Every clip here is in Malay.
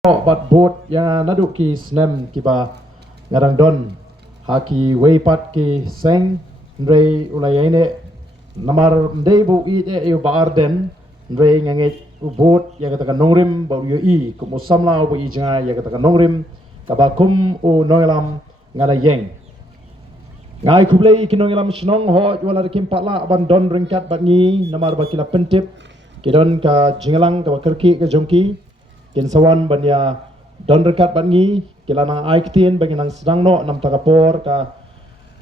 Bat bot yang naduk ki snem kiba ngarang don haki weipat ki seng ndrei ulayane namar ndei bu i de yu baarden ndrei nganget bot yang kata nongrim ba yu i kum samla bu i janga yang kata nongrim kaba kum u nonglam ngada yeng ngai kublei ki nonglam snong ho wala kim patla ban don ringkat bangi namar bakila pentip kidon ka jingalang ka kerki ka jongki kin sawan banya don rekat bangi kilana aiktien bagi nang sedang no nam takapor ka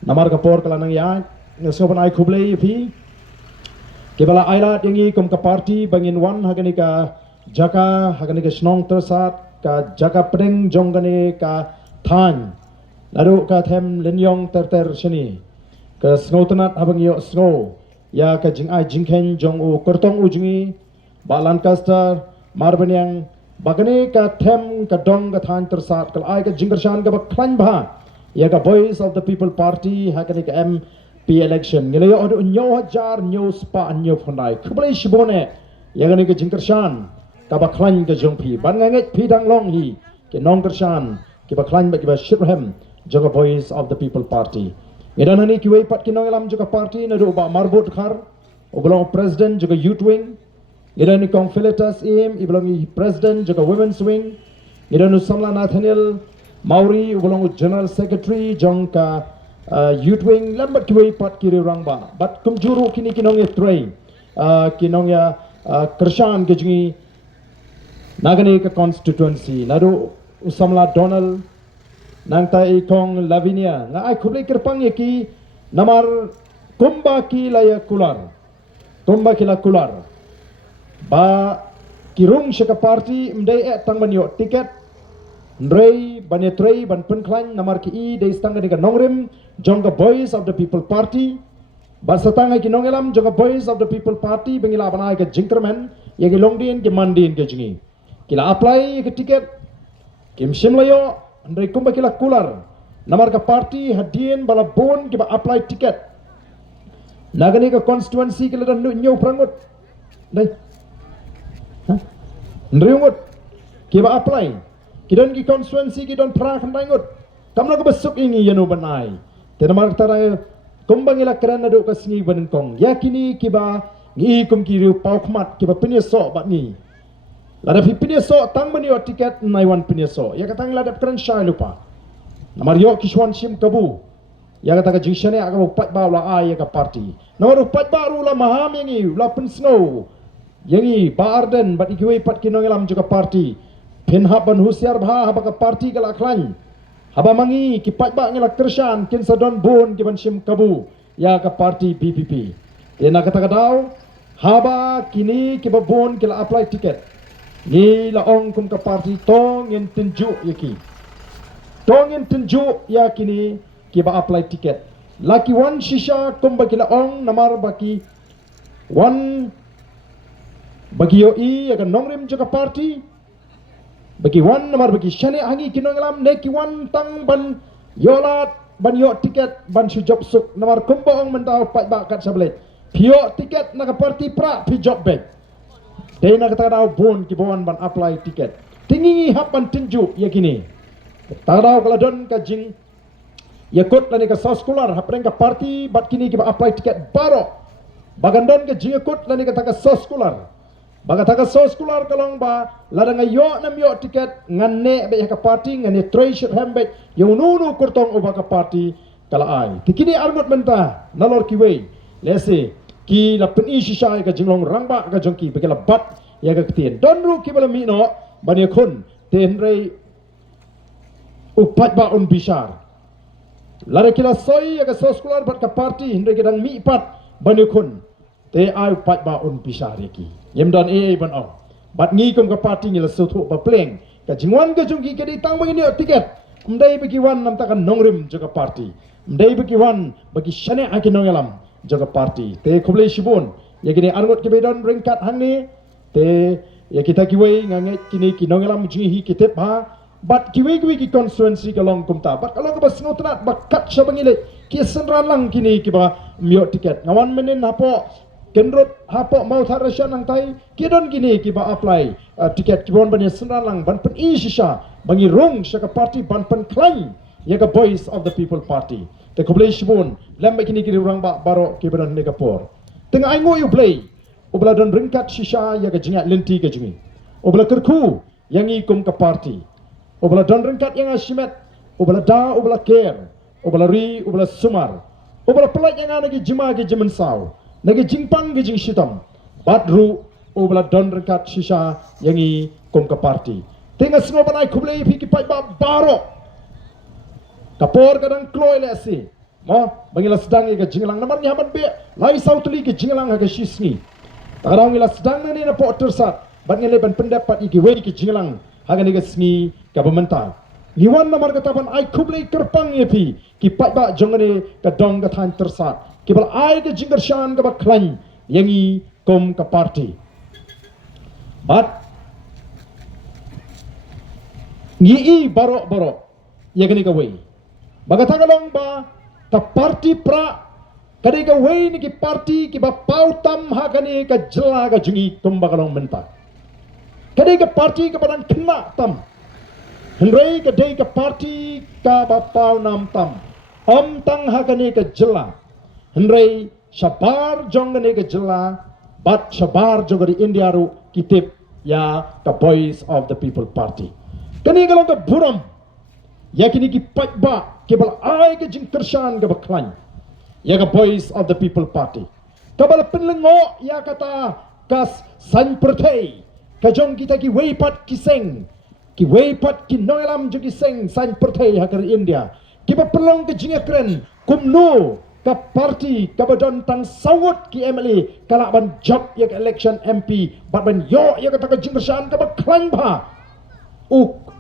namar kapor kalana ya ngasoban ai kublei pi kibala ailat yangi kum ka party bangin wan hagani ka jaka hagani ka snong tersat ka jaka pedeng jonggani ka than lalu ka them lenyong ter sini ka sngotenat habang yo snow ya ka jing ai jingken jong u kortong ujungi ba Lancaster marbanyang bagane ka them ka dong ka than tersat kal ai ka jingershan ka baklan ba ya ka voice of the people party hakani ka MP election ngile yo odu nyo hajar nyo spa nyo phondai khublai shibone ya gani ka jingershan ka baklan ka jongpi ban nganget phidang long hi ke nong kershan ki baklan ba ki ba shirhem joga voice of the people party ngedan hani ki wei pat ki nong lam joga party na do ba marbut khar oblong president joga youth wing Idanu kong Philetas im ibelongi president juga women's wing. Idanu Samla Nathaniel Mauri ibelongi general secretary jongka youth wing lambat kiwei pat kiri rangba. Bat kumjuru kini kinong train kinong ya Kershan kejungi nagani ke constituency. Nadu Samla Donald nang tai kong Lavinia ngai kublai kerpang ki namar kumba ki laya kular. Kumba kila kular. Ba kirung syaka party mdai tang banyo tiket ndrei banetrei ban penklan namar ki i dei stanga de nongrim jonga voice of the people party ba satanga ki nongelam jonga voice of the people party bengila banai ke jingkerman yagi longdin ke mandin ke jingi kila apply ke tiket kim shimlayo ndrei kumba kila kular namar ka party hadien bala bon ke ba apply tiket nagani ka constituency kila dan nyu prangut dai Ndriungut kiba apply kidon ki constituency kidon pra kandangut kamla ko besuk ini yanu banai tenamar tara kumbangila kerana do kasngi banengkong yakini kiba ngi kum kiri paukmat kiba pinyeso batni lada pinyeso tang bani tiket naiwan pinyeso ya katang lada keren shay lupa namar yo kishwan sim kabu ya kata ka jingshane aga upat ba la ay ka party namar upat ba ru la maham yangi la pinsno yangi baarden bat ikiwei pat kinongelam juga party pinhab ban husiar bha haba ka party kala klan haba mangi ki pat ba ngela kershan kin sadon bon ki ban sim kabu ya ka party BPP ena kata kadau haba kini ki babon kila apply ticket ni la ong kum ka party tong yen tinju yaki tong yen tinju ya kini ki ba apply ticket laki wan shisha kum ba kila ong namar baki wan bagi yo i akan nongrim juga party bagi wan namar bagi shane hangi kinonglam neki wan tang ban yolat ban yo tiket ban sujop suk namar kumbong mentau pat bakat sablet pio tiket naga party pra pi job back dei naga tadau bon ki bon ban apply tiket tingi hapan tinju yakini tadau kala don ka jing yakut lani ka soskular hapreng ka party bat kini ki apply tiket baro bagandon ka jing yakut lani ka taka soskular baga taka soskular kalong ba ladang yo nam yo tiket nganne be ka party ngane treasure hembet yo nunu kurtong uba ka party kala ai tikini armut menta nalor kiwei lese ki la peni shisha ka jinglong rangba ka jongki be kala bat ya ka tien donru ki bala mino bani khun tenrei upat ba un bishar lare kila soi ya ka soskular bat ka party hindre kedang mi pat bani khun te ai upat ba un bishar yaki yemdan ban ong bat ngi kum ka party ni la sotho ba pleng ka jingwan ka jungki ke di tang bagi ni tiket mdai bagi wan nam takan nongrim juga party mdai bagi wan bagi shane aki nongelam juga party te khuble shibon ya gini argot ke bedon ringkat hangni te ya kita kiwei nganget kini ki nongelam jingi hi kitep ha bat kiwei ki constituency ka long kumta bat kalau ka basngo tenat bakat shabangile ki senran lang kini ki ba mio tiket ngawan menen hapo kenrut hapok mau tharasyan ang tay kidon gini kiba apply tiket kibon ban senran lang ban pen isisha bangi rong sya ka party ban pen klaim ya ka voice of the people party te kublai shibon lambe kini kiri urang ba baro kibaran negapor tengah ai ngoyu play ubla don ringkat shisha ya ka jingat lenti ka jingi ubla kerku yang ikum ka party ubla don ringkat yang asimet ubla da ubla care ubla ri ubla sumar ubla pelat yang ana gi jima gi jimen saw nagi jingpang gi jing shitam badru ubla don ringkat shisha yang ikum ka party tengah semua banai kublai pi ki pai ba baro kapor kadang kloy le si mo bangila sedang ga jinglang namar nya hamat be lai sautli ga jinglang ha ga shisni tarang ila sedang ni na po tersat ban ngele ban pendapat iki we ki jinglang ha ga ni ga sni ka bementa liwan namar ga taban ai kublai kerpang ye pi ki pai ba jongane ka dong ga than tersat ki bal ai ga jingar shan ga ba klan yangi kom ka party bat ngi baro ya gani ka we bagatagalong ba ka party pra kadi ka way ni ki party ki ba pautam ha kani ka jela ka jungi kumbagalong menta kadi ka party ka padang kena tam hendrai ka dei ka party ka ba pau nam tam om tang ha kani ka jela hendrai shabar jong kani ka jela bat shabar jong di India ru kitip ya ka voice of the people party kani galong ka buram yakini ki patba kebal ai ke jing tershan ke baklan ya ka voice of the people party kabal penlengo ya kata kas san perthei ka jong kita ki weipat ki seng ki weipat ki noilam jo ki seng san perthei hakar India ki ba pelong ke jing kren kumno ka party ka badon tang sawut ki MLA kala ban job ya election MP bat ban yo ya kata ka jing tershan ke baklan ba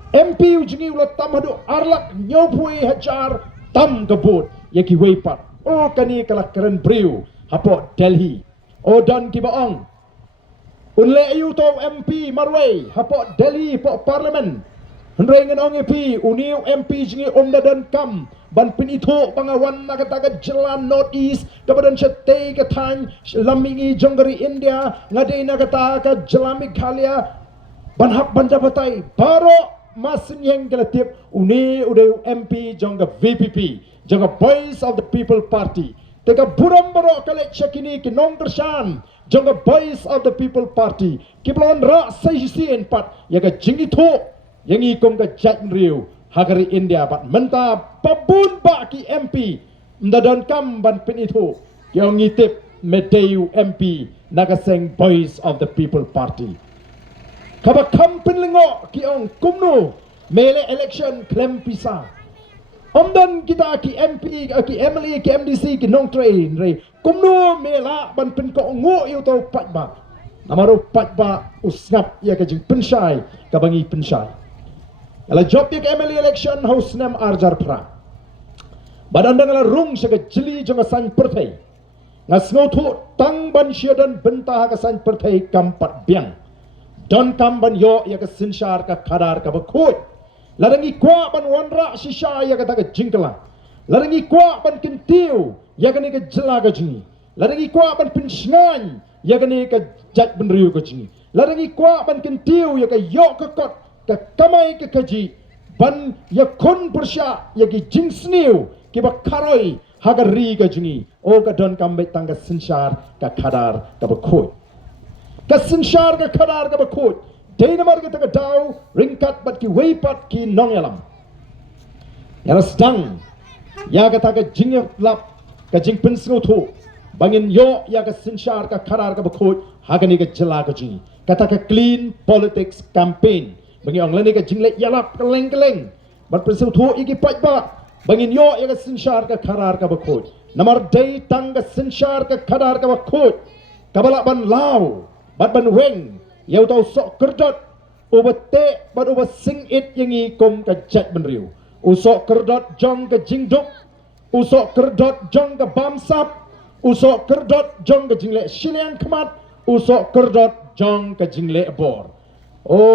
MP ujungi ulat tamadu arlak nyopui hajar tam kebut yaki weipat kani kalak keren briu hapo Delhi dan kibaong unle ayu to MP marway hapo Delhi po parlimen hendrengen ong MP uniu MP jungi dan kam ban pinito pangawan nakataga jalan north east kabadan sete katang lamingi jonggari India ngadai nakataga jalan Meghalaya banhap banjabatai baro masin yang kelatip uni udah MP jangka VPP jangka voice of the people party teka buram baro kalet syakini ki nong tershan jangka voice of the people party kiblawan ra saisi empat ya ka jingi tho yang ikom ka jat riu hagari India bat menta babun ba ki MP ndadon kam ban pin itu yang ngitip medeyu MP nagaseng voice of the people party kaba kampin lengo ki ong kumno mele election klem pisa omdan kita ki MP ki MLA ki MDC ki nong train re kumno mela ban pen ko ngo yu to patba namaro patba usngap ya ka jing pensai ka bangi pensai ala job ki MLA election house nam arjar pra badan dangala rung sa ka jili jong san perthai ngasngo thu tang ban syadan bentah ka san perthai kampat biang don kamban yo ya ka sinshar ka khadar ka bakut larangi kwa ban wanra shisha ya ka ta ka jingkala larangi kwa ban kintiu ya ka ni ka jela ka jingi larangi kwa ban pinsngan ya ka ni ka jat ban riu ka jingi larangi kwa ban kintiu ya ka yo ka kot ka kamai ka kaji ban ya kon persya ya ki jingsniu ki ba karoi hagari ka jingi ka don kambe tang ka sinshar ka khadar ka bakut kasinshar ka khadar ka bakut dei namar ka ta daw ringkat bat ki weipat ki nongelam yana sedang ya ka ta ka jinglap ka jing pensngo thu bangin yo ya ka sinshar ka khadar ka bakut hagani ka jela ka jing kata ka clean politics campaign bangi ong lani ka jingle yalap ka leng bat pensngo thu iki pat ba bangin yo ya ka sinshar ka khadar ka bakut namar dei tang ka sinshar ka khadar ka bakut kabala ban law bat ban weng yau tau sok kerdot ubate bat ubat sing it yangi kom ka jat ban riu usok kerdot jong ka jingduk usok kerdot jong ka bamsap usok kerdot jong ka jingle shiliang kemat usok kerdot jong ka jingle bor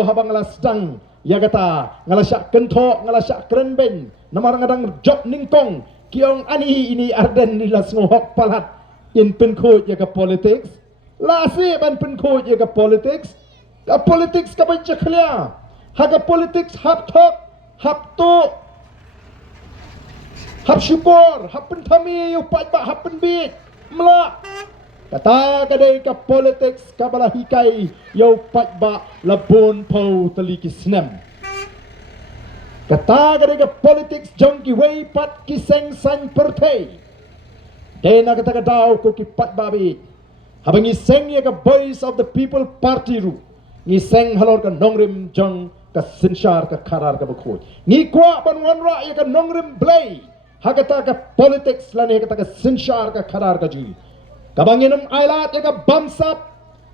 habang ngala sedang ya kata ngala syak kentho ngala syak kerenbeng namar ngadang job ningkong kiong ani ini arden nilas ngohok palat in penkut ya ka politics lasi ban pen ko ye ka politics ka ban chaklia ha ka politics hap thok hap to hap syukur hap pen thami yo pat ba hap pen bit mla kata kadai ka politics ka bala hikai yo pat ba labon po tali ki snem kata kadai ka politics jong ki wei pat ki seng san perthei dena kata ka daw ko ki pat ba bit habang iseng ye ka voice of the people party ru ni seng halor ka nongrim jong ka sinshar ka karar ka bakhoy ni kwa ban wanra ye ka nongrim blay hagata ka politics lane kata ka sinshar ka karar ka ji kabanginam ailat ye ka bamsap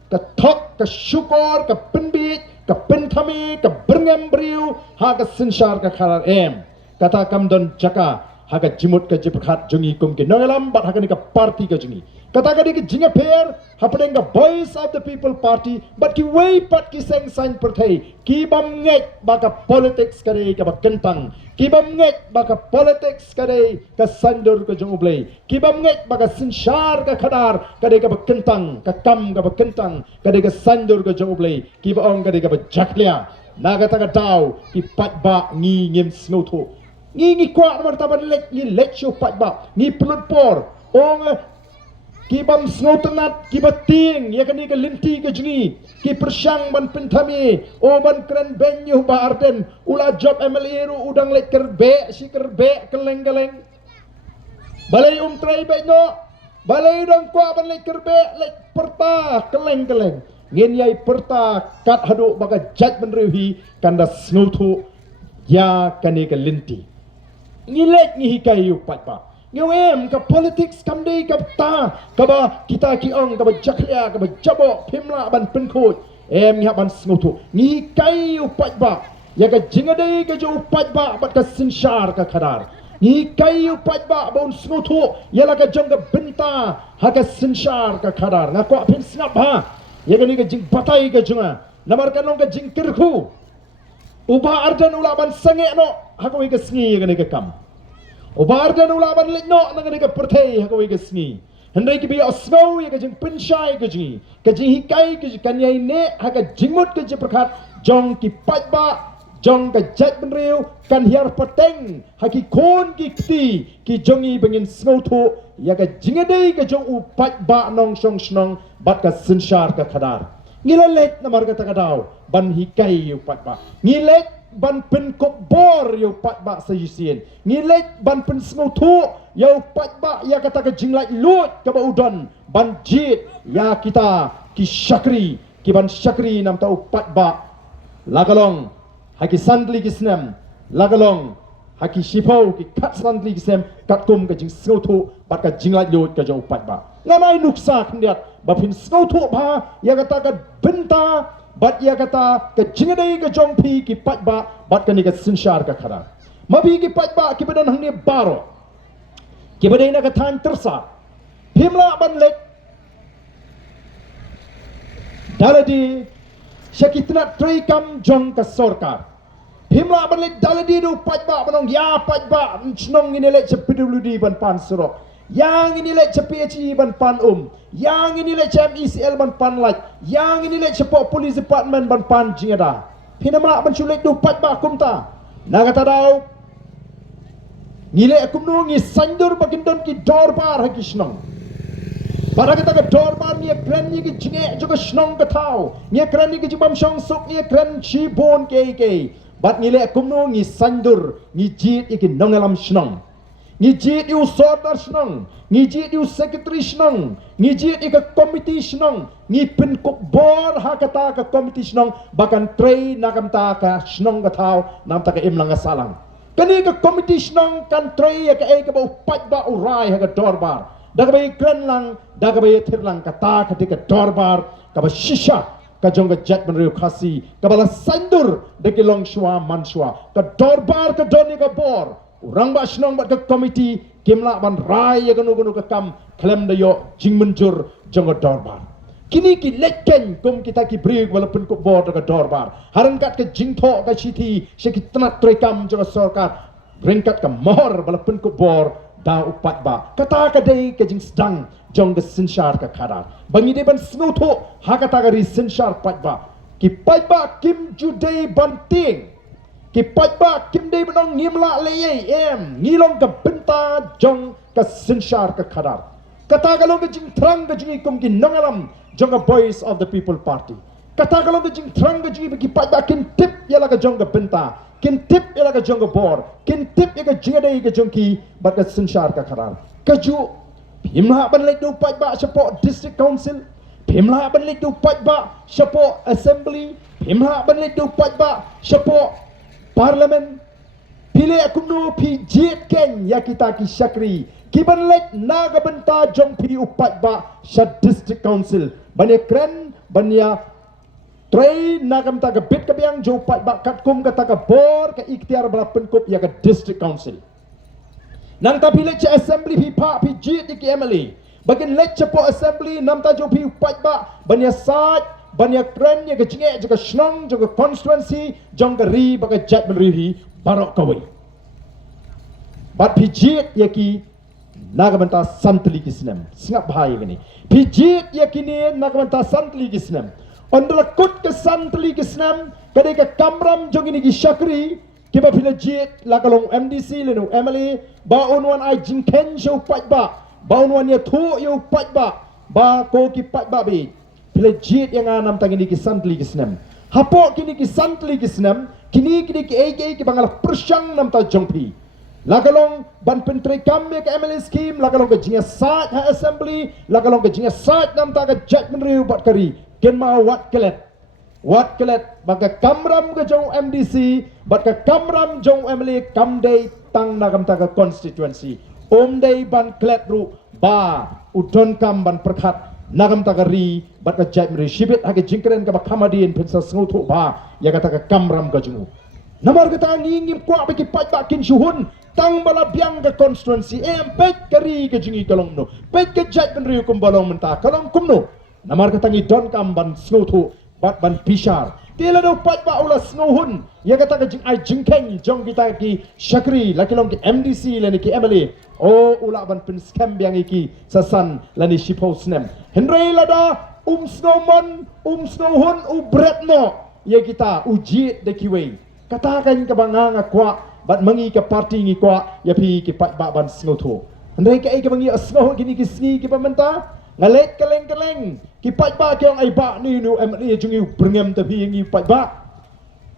ka thok ka syukor ka penbit ka penthami ka berngem briu ha ka sinshar ka karar em kata kamdon jaka haga jimut ka jipkhat jungi kum ke nongalam bat haga ni ka party ka jungi kata ka ki jinga pair hapeng ka voice of the people party but ki way pat ki seng sign perthai ki bam ngek baka politics kare ka bakentang ki bam ngek baka politics kare ka sandur ka jung ublay ki bam ngek baka sinshar ka khadar kare ka bakentang ka kam ka bakentang kare ka sandur ka jung ublay ki ba ong kare ka jaklia naga ta ka daw ki pat ba ngi ngim snotho ngi kwa martaban lek ngi lecho pat ba ngi pulut por ong ki bam snoutenat ki bating ya kani ka linti ka jungi ki persyang ban pentami o ban kren benyu ba arden ula job MLA ru udang lek kerbe si kerbe keleng balai trai be no balai dong kwa ban lek kerbe lek perta keleng ngin yai perta kat hadu baga jat benrehi kanda snoutu ya kani ka linti ngilek ngi hikayu pat pa ngewem ka politics kamdei ka ta ka ba kita ki ong ka ba jaklia ka ba jabo phimla ban penkhoi em ngi ban smutu ngi kai upat ba ya ka jingadei ka jo upat ba bat ka sinshar ka khadar ngi kai upat ba bon smutu ya la ka jong ka benta ha ka sinshar ka khadar nga ko phim snap ha ya ka ni ka jing batai ka junga namar ka nong ka jing kirkhu uba ardan ula ban sange no ha ko ka sngi ya ka ni ka kam ubar dan ulaban lekno nang ni ka perthei ha ko ga sngi hendai ki bi osgo ya ka jing pinshai ka jing hikai ka kan yai ne ha ka jingmut ka jiprakhat jong ki patba jong ka jat benriu kan hiar pateng ha ki kon ki kti ki jongi bengin snotho ya ka jingadei ka jong u patba nong song snong bat ka sinshar ka khadar ngilalek namar ka takadaw ban hikai yu patba ngilek ban pen kop bor yo pat ba sa yusien ngilek ban pen snotho yo pat ba ya kata ka jinglai lut ka ba udon ban jit ya kita ki syakri ki ban syakri nam tau pat ba lagalong haki sandli ki snem lagalong haki shipau ki kat sandli ki sem kat kum ka jing snotho bat ka jinglai lut ka jo pat ba ngamai nuksa khndiat ba pin snotho ba ya kata ka benta bat ya kata ke jingadai ke jongpi ki patba bat kani ke sinshar ka khara mabi ki patba ki badan hangni baro ki badai na ka than tersa phimla ban lek daladi syakitna trikam jong ka sorkar phimla ban lek daladi du patba banong ya patba snong ini lek PWD ban pan surok yang ini lek PHE ban pan yang ini lek MECL ban pan laj yang ini lek pok police department ban pan jingada pinama ban chulek du pat ba kumta nagata daw ngile akum no ngi sandur bagindon ki dorbar ha kishnong para kita ka dorbar ni kran ni ki jinge joga shnong ka thau ni kran ni ki jibam shong suk ni kran chi bon ke bat ngile akum no ngi sandur ngi jit iki nongalam shnong ngijit yu sodar senang, ngijit yu secretary senang, ngijit ika komiti senang, ngipin kok bor hakata ka komiti senang, bahkan tray nakam ta ka senang ka tau, nam ta ka imlang ka salang. Kani ka komiti senang kan tray ka ka ba upat ba urai ha ka dorbar. Daga ba ikran lang, daga ba itir lang ka ta ka tika dorbar, ka ba shisha, ka jong ka jet benriu khasi, ka bala sandur deki long shua man shua, ka dorbar ka doni ka bor. Orang ba senang bat ke komiti kimla ban rai ya ganu ke kam klem dayo jing menjur jong dorbar kini ki leken kum kita ki brig walaupun ko bor ke dorbar harangkat ke jing tho ke city sekitna trekam jong sorkar ringkat ke mohor walaupun ko bor da upat ba kata ka dei ka jing sedang jong ke sinshar ka khadar bangi de ban snu tho ha kata ka ri sinshar pat ba ki pat ba kim ju dei ban ting ki pat ba kim dei ban ngim la le ye em ngilong ka benta jong ka sinshar ka khadar kata ka long ka jing thrang ka jing kum ki nangalam jong a voice of the people party kata ka long ka jing thrang ka jing ki pat ba kin tip ya la ka jong ka benta kin tip ya ka jong bor kin tip ya ka jingade ka jongki bat ka sinshar ka kharar kaju phimla ban lek do pat ba support district council phimla ban lek do pat ba support assembly phimla ban lek do pat ba support parliament pile akumno phi jet ken ya kita ki shakri ki ban lek naga benta jong phi upat ba sha district council ban ekran ban ya Trai nagam taga bit ka biang jo pat ba kat kum ka taga bor ka ikhtiar bala penkup ya ka district council. Nang tapi lek assembly pi pa pi jit di MLA. Bagin lek po assembly nam ta jo pi pat ba banya sat banya kren ya ka jinge jo ka snong jo ka constituency jong ka ri ba ka jat melri hi barok kawai. Bat pi jit ya ki nagamanta santli kisnem singap bahaya gini. Pi jit ya kini nagamanta santli kisnem. Ondala kut ke santli ke senam kadai ke kamram jong ini ki syakri kiba pila jit la kalong MDC lenu MLA ba onwan ai jingken show pat ba onwan ya thu yo pat ba ko ki pat ba bi pila jit yang anam tang ini ki santli ke senam hapo kini ki santli ke senam kini ki AK ki bangal persyang nam ta jongpi la kalong ban pentri kam ke MLA scheme la kalong ke jinga sat ha assembly la kalong ke jinga sat nam ta ke jat menriu bat kari ken ma wat kelet baka kamram ke jong MDC bat ka kamram jong MLA kam dei tang nagam ta ka constituency dei ban klet ru ba udon kam ban perkhat nagam ta ka ri bat ka jai mri shibit ha ke jingkren ka ba kamadin pensa sngutu ba ya kata ka kamram ka jong namar ka ta ngingim kwa ba ki pat ba kin shuhun tang bala biang ka constituency pet kari ke jingi kalong no pet ke jai mri kum balong menta kalong kum no namar katangi don kamban snowtu bat ban pishar tila do pat ba ula snowhun ya kata ka jing ai jingkeng jong kita ki syakri laki long ki MDC lani ki MLA ula ban pin scam biang iki sasan lani shipo snem henry lada snowman snowhun bretno ya kita uji de kiwe katakan ka banganga kwa bat mangi ka party ngi kwa ya pi ki pat ba ban snowtu henry ka ai ka mangi snow gini ki sngi ki pamenta ngalet keleng ki pat ba kyong ai ba ni nu MLA jungi berngem te pi ngi pat ba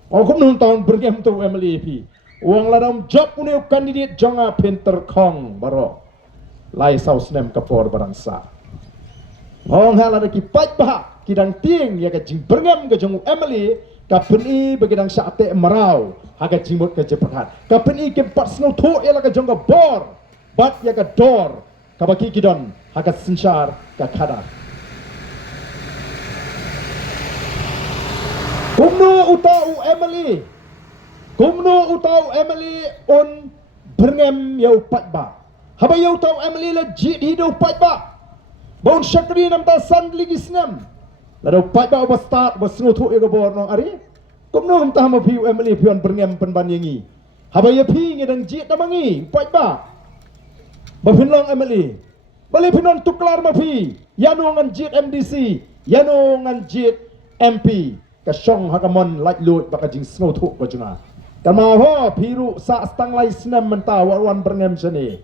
kum nun taun berngem tu MLA pi wong ladam job uni candidate jonga pinter kong baro lai saus nem kapor barangsa ong hala ki pat ba kidang ting ya ka jing berngem ke jong MLA ka peni begedang sate marau haga jimut ke jepat ka peni ke pat snow tho ela ka jong ka bor bat ya ka dor ka baki kidon haga sinshar ka khadar kumno utau MLA on berngem yau pat ba haba yau tau MLA la jit hidup pat ba baun syakri nam ta san ligi snam la do pat ba start ba sngu thu ego bor no ari kumno hum ta ma pi MLA pion berngem pen ban yangi haba ya pi ngedang jit ta mangi pat ba ba finlong MLA bali pinon tuklar ma pi yanu ngan jit MDC yanu ngan jit MP ka syong hakamon lait lut baka jing snow thu ko junga kama ho piru sa stang lai snem menta wan berngem sene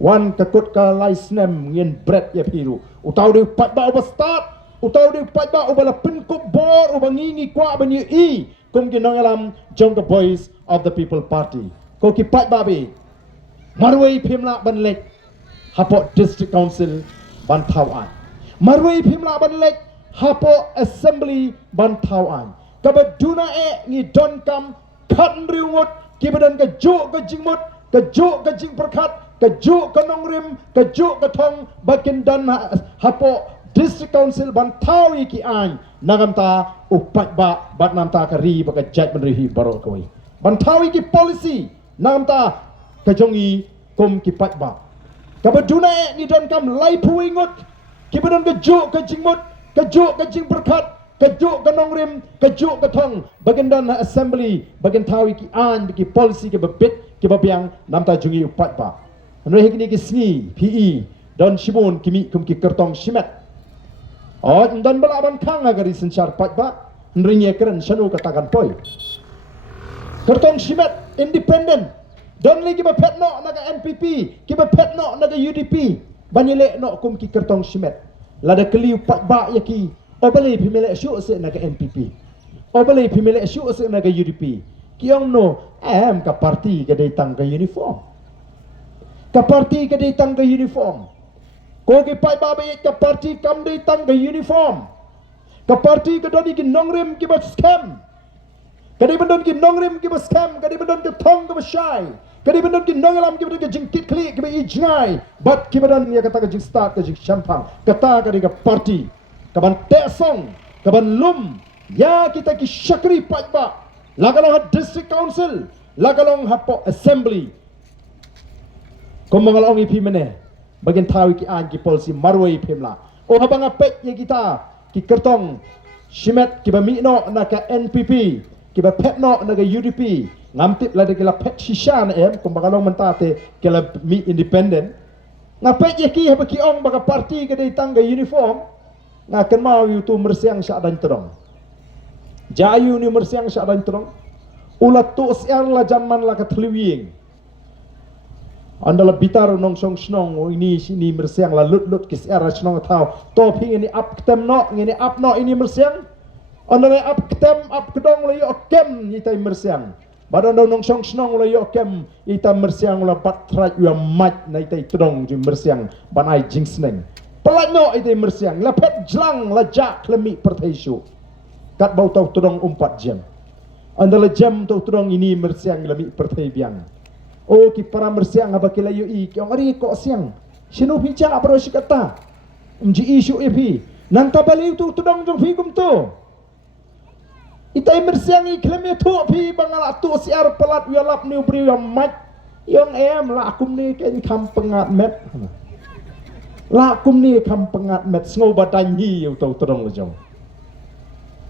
wan kakut ka lai snem ngin bread ya piru utau de pat ba start utau de pat ba ubala pinkup bor ubangingi kwa bani i kum ginong alam jong the voice of the people party ko ki pat ba be marwei phimla ban lek hapo district council ban thawan marwei phimla ban lek hapo assembly ban thawan kabaduna ngi don kam khan riungot kibadan ka jo ka jingmut ka jo ka jing perkhat ka jo ka nongrim ka jo ka thong bakin dan hapo district council ban thawi ki an nagamta upat ba bat namta ka ri ba ka jat ban ri baro koi ban thawi ki policy nagamta ka jongi kum ki pat ba kabaduna ni don kam lai puingot kibadan ka jo ka jingmut ka jo ka jing perkhat ka jo ka nongrim ka jo ka thong bagindan assembly bagin thawi ki an ki policy ki babit ki babiang namta jungi upat ba Henry kini kisni PE don shibun kimi kum ki kertong shimet. Oh dan balaban kang agar isencar pat ba Henry nyekeren shanu katakan poi. Kertong shimet independent. Don lagi ba petno naga NPP, kiba petno naga UDP. Banile no kum ki kertong shimet. Lada keliu pat ba yaki. Obale pimile syu se naga NPP. Obale pimile syu se naga UDP. Kiong no ka parti ka datang ke uniform. Ka parti ka datang ke uniform. Ko ki pai ba ba ka parti kam datang ke uniform. Ka parti ka doni ki nongrim ki ba scam. Kadi bendon ki nongrim ki ba scam, kadi bendon ki thong ki ba shy. Kadi bendon ki nongalam ki ba ki jingkit kli ki ba ijngai. But ki bendon ya kata ka jing start ka jing champang. Kata ka ka parti. Kaban tesong, kaban lum. Ya kita ki syakri pai ba. Lagalong ha district council, lagalong ha po assembly. Kung mangalong ipi mene, bagian tawi ki an ki polisi marway pimla. O habang apet ya kita ki kertong shimet ki ba mino na ka NPP, ki ba petno na ka UDP, ngamtip la de kila pet shisha na kung mangalong mentate kila mi independent. Ngapet ya ki ha ki ong baka parti ka datang ka uniform, ngakan mau yu tu mersiang sya dan terong. Jayu ni mersiang sya dan terong. Ulat tu siang la jaman la katliwing. Andala bitar nong song snong ini sini mersiang la lut kis era snong tau. Topi ini up ketem no ini up no ini mersiang. Andala up ketem up kedong la yo kem itai mersiang. Badan nong song snong la yo kem ita mersiang la batrat yo mat na itai tedong ji mersiang banai jingsneng. Pelat no itai mersiang la pet jlang la jak lemi pertaisu. Kat bau tau tudong 4 jam. Andala jam tau tudong ini mersiang lami pertai biang. Oh ki para mersiang abaki layu i ki ongari ko siang. Sino picha apro si kata. Mji isu epi. Nanta bali tu tudong jong figum tu. Itai mersiang i kleme tu pi bangala tu siar pelat wialap ni ubri yang mat. Yang la akum ni ken kam pengat met. La akum ni kam pengat met sngo badanyi tau tudong lejong.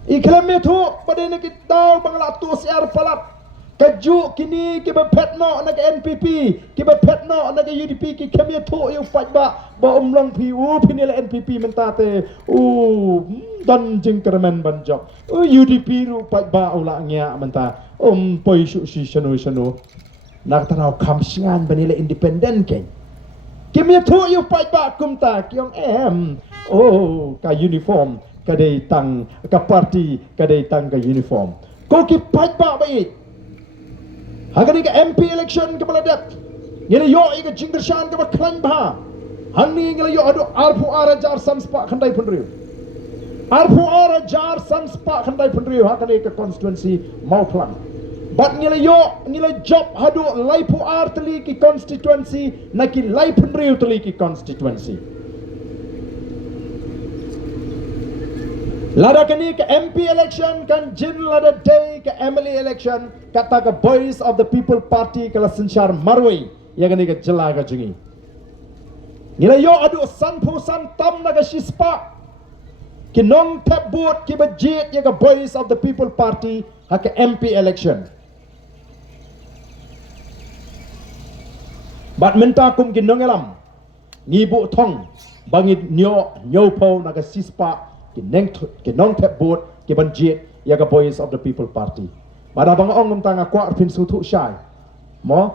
Iklam itu pada nak kita bangla tu siar palat kaju kini kita petno nak NPP kita petno nak UDP kita kami tu yang fight ba umlong PU pinil NPP mentate dan jengkermen banjok UDP ru fight ba ulangnya menta poi su si sanu nak tanau kamsingan banile independent ken kami tu yang fight ba kumta kiong ka uniform kadai tang ka parti kadai tang ka uniform ko ki pat ba bai hagani ka MP election ka baladat ngene yo i ka jingdershan ka baklan ba hanni ngela yo adu arpu arajar sanspa khandai punriu arpu arajar sanspa khandai punriu hakani ka constituency mau plan bat ngela yo ngela job hadu laipu artli ki constituency naki lai punriu tli ki constituency. Lada kini ke MP election kan jin lada day ke MLA election kata ke Voice of the People Party kala sensyar marwai ya kini ke jela ke jengi. Nila yo adu sanpu santam naga shispa kinong tebut ki bejit ya ke Voice of the People Party ha ke MP election. Bat minta kum kinong elam ngibu thong bangit nyo po naga shispa kinong tebut ki banjit ya ka Voice of the People Party. Pada bang ong tanga kwa pin sutu syai. Mo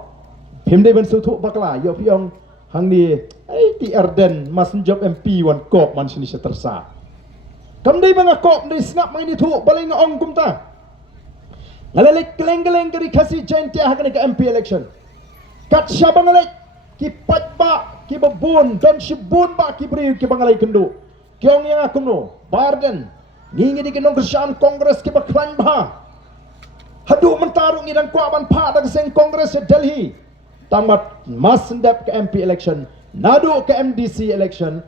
pim de ben sutu bakla yo piong hang ni ti Erden mas job MP wan kop man sini tersa. Kam de bang kop de snap mai ni tu balai ong kumta. Ngalek keleng-keleng kari kasi jente hakani ka MP election. Kat syabang ngalek ki pat ba ki babun dan shibun ba ki bri ki bangalai kendu. Kiong yang aku no Barden ngingi di kinong kesyaan kongres ki baklan ba hadu mentarung idang kuaban pa dag seng kongres Delhi tamat mas sendap ke MP election nadu ke MDC election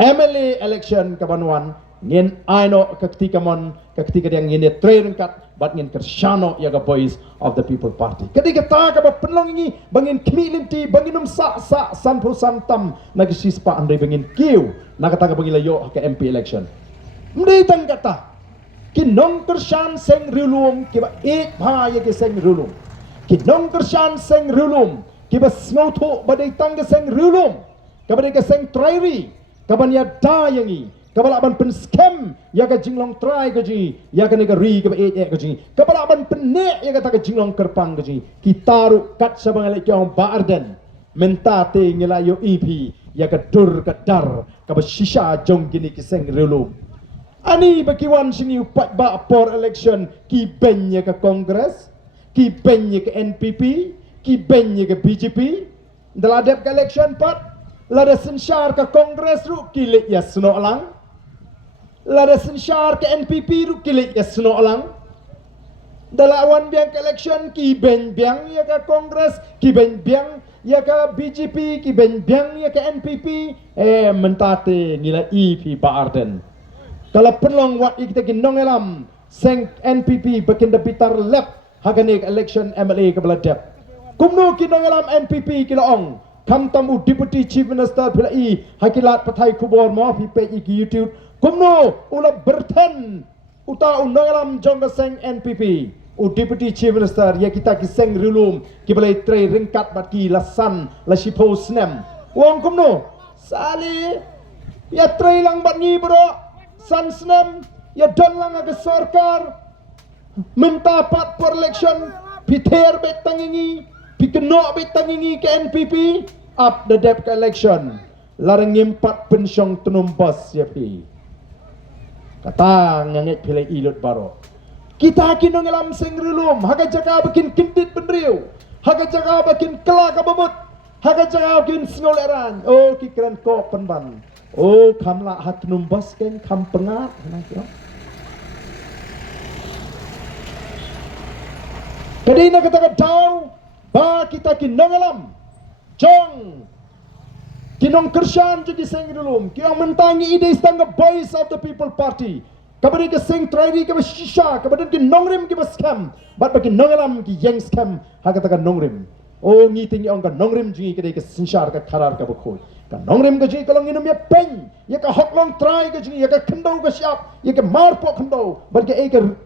MLA election ke Banuan ngin aino ketika dia ngin train kat bat ngin kersyano ya ga Voice of the People Party ketika ta ka penlong ngi bangin kmilinti banginum sa sanpu santam nagisispa andai bangin kiu nakata ka bangila yo ke MP election mdei tang kata kinong kersyan seng rulum kiba ik bha ya ke seng rulum kinong kersyan seng rulum kiba snow tho badai tang ke seng rulum kabadai ke seng trairi kaban ya da yangi kabala ban pen scam ya ka jinglong try ke ji ya ka ne ka ri ke ke ji kabala ban pen ne ya ka ta ka jinglong kerpang ke ji kitaru kat sabang le kyong barden mentate ngela yo ep ya ka dur ka dar ka ba shisha jong gini ke seng rulum ani bakiwan sini upat ba por election ki benye ke kongres ki benye ke NPP ki benye ke BJP dalam dep ke election pat lada sensyar ke kongres ru kilik ya seno lang lada sensyar ke NPP ru kilik ya seno lang dalam awan biang ke election ki ben biang ya ke kongres ki ben biang ya ke BJP ki ben biang ya ke NPP mentate ngila EP ba Arden. Kalau perlong wat kita ginong elam seng NPP bakin debitar lep haganik election MLA ke beladep. Kumno kinong elam NPP kilaong kam tamu deputy chief minister pilai hakilat patai kubor mo pi YouTube. Kumno ula berten uta unong elam jong seng NPP. U deputy chief minister ya kita ki seng rilum ki balai tre ringkat baki lasan la sipo snem. Wong kumno sali ya tre lang bat ni bro. Sansnem ya don lang aga sarkar mentapat per election piter bet tangingi pikeno bet tangingi ke NPP up the dep ke election larang ngimpat pensyong tenumbas ya pi kata ngangit pilih ilut baro kita kinong elam sengrilum haga jaga bikin kintit penriu haga jaga bikin kelak abamut haga jaga bikin singoleran oh kikiran ko penban oh kamla hat numbas ken kam pengat nak kadina kata dau ba kita kinongalam jong kinong kershan jadi seng dulum ki mentangi ide istanga voice of the people party kabari ke seng trairi ke shisha kabari ke nongrim ke scam bat bagi nongalam ki yang scam ha kata nongrim oh ngiting ong ka nongrim ji ke ke sinshar ka karar ka bukoi ka nongrim ka ji kalau nginum ya pen ya ka hoklong try ka ji ya ka kendau ka siap ya ka marpok kendau bat ke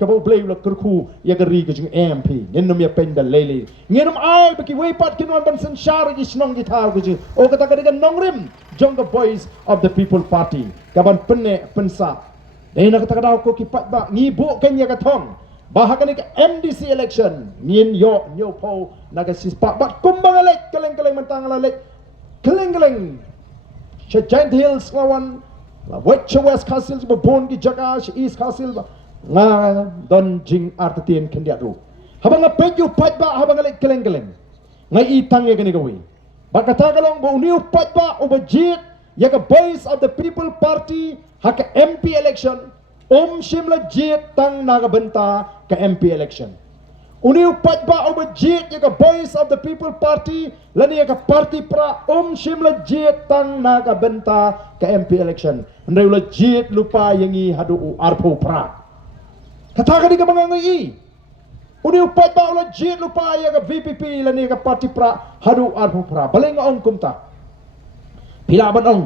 ka bo blay la kurku ya ka ri ka ji MP nginum ya pen da lele nginum ai baki way pat kinon ban sinshar ji snong gi thau ka ji o kata ka nongrim jong the voice of the people party ka ban penne pensa dena kata ka ko ki pat ba ngibu ken ya ka thong bahakan ke MDC election ngin yo po naga sispa bat kumbang alek keleng mentang alek keleng Giant Hills lawan la West Castle bobon ki jaga East Castle nga don jing artien kendiatu habang peju pat ba habang alek keleng ngai itang ya kini gawi bakata kalong bo uniu pat ba obajit ya ka voice of the people party haka MP election shimla jit tang nagabenta ke MP election. Uni upat ba jit ya ka voice of the people party lani ya ka party pra shimla jit tang nagabenta ke MP election. Andai ula jit lupa yangi hadu arpo pra. Kata ka di ka mangangai. Uni upat ba ula jit lupa ya ka VPP lani ya ka party pra hadu arpo pra. Balay nga ong kumta. Pila ban ong.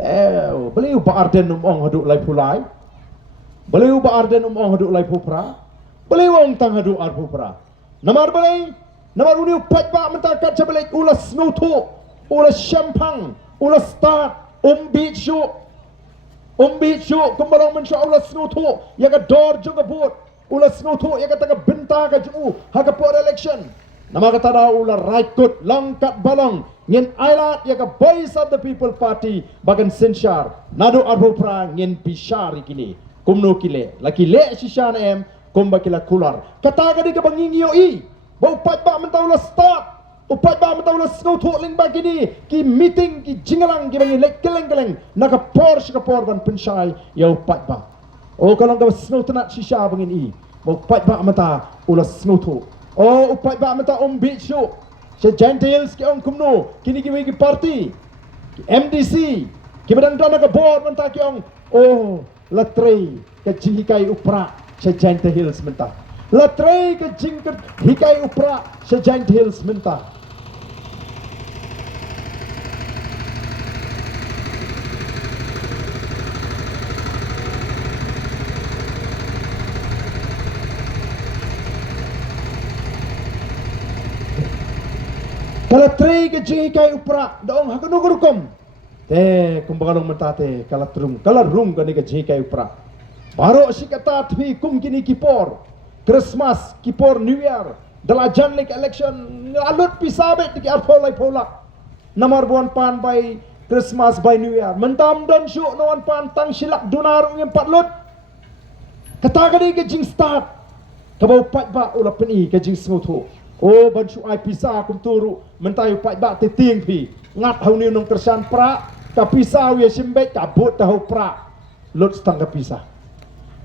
Teo, balay ba arden ong hadu lay pulay. Beliau ba arden hadu lai pupra beliau ong tang hadu ar pupra namar balai namar uni upat ba mentakat sebelik ulas nutu ulas syampang ulas start beach show kumbarang mensya ulas nutu ya ka dor juga buat ulas nutu ya ka taga benta ka ju haga por election nama kata da ula raikut langkat balong ngin ailat ya ka voice of the people party bagan sensyar nadu ar pupra ngin pisari kini kumno kile laki le shishan em kumba kila kular kata ka di ka bangingyo i ba upat ba mentaula start upat ba mentaula snowto ling ba kini ki meeting ki jingalang ki bangi lek keleng naka por ban pensyai ya upat ba o kalau ka snowto na shisha bangin i ba upat ba mata ula snowto o upat ba mata beach show se gentiles ki ong kumno kini ki party ki MDC ki badan dana ka board menta ki ong latrei ke hikai upra se Giant Hills menta latrei ke hikai upra se Giant Hills menta Kala trei ke jing kai upra dong hakanu gurukum. Te kumbangalong mentate kala rum kani ke jing kai upra. Baru si kata thui kum kini kipor. Christmas, kipor New Year. Dalajan lek election alut pisabet di arfolai polak. Namar buan pan by Christmas by New Year. Mentam dan syuk nawan pan tang silak dunar ngem patlut. Kata kani ke jing start. Kabau pat ba ula peni ke jing smutu. Oh bancu ai pisah kum turu mentai pat ba te ting pi. Ngat hau ni nong tersan pra ka pisah we simbet ka but tahu pra. Lut stang ka pisah.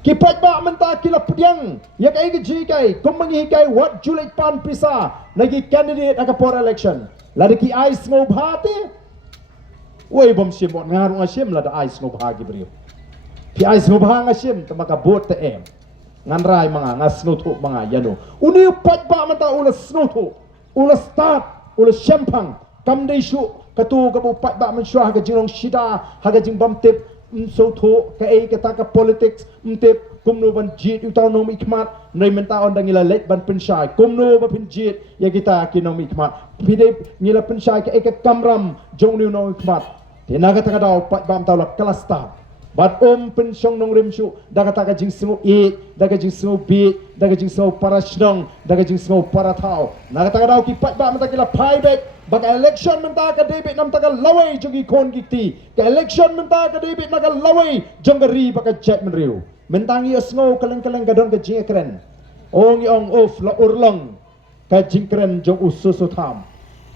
Kipat ba mentah kila pudyang ya kai ke ji kai kum mangi kai wat julit pan pisah lagi candidate aga por election. Lada ki ai sngau bhate. Oi bom simbot ngarung asim lada ai sngau bhagi brio. Pi ai sngau bhang asim tamaka but te em. Ngan rai mga ngasnutu mga yano uni pat ba mata ula snutu ula start ula shempang kam dei shu katu ka bu pat ba man shwa ga jinong shida haga jing bam tip so tho ka ei ka ta ka politics tip kumno ban jit utaw nom ikmat nei menta on dangila let ban penshai kumno ba pin jit ya kita kinom ikmat pide ngila penshai ka ei ka kamram jong nu no ikmat tenaga ta ka daw pat ba mta ula klasta Bat pensyong nong rimshu daga taka jing singu it daga jing singu bit daga jing singu parashnong daga jing singu paratau naga taka dau ki pat ba mata kila pai bet baka election menta ka debit nam taka lawai jogi kon gikti ka election menta ka debit naga lawai jongari baka jet menriu mentangi asngo kaleng-kaleng gadon ka jing kren ong yong of la urlong ka jing kren jong ususu tham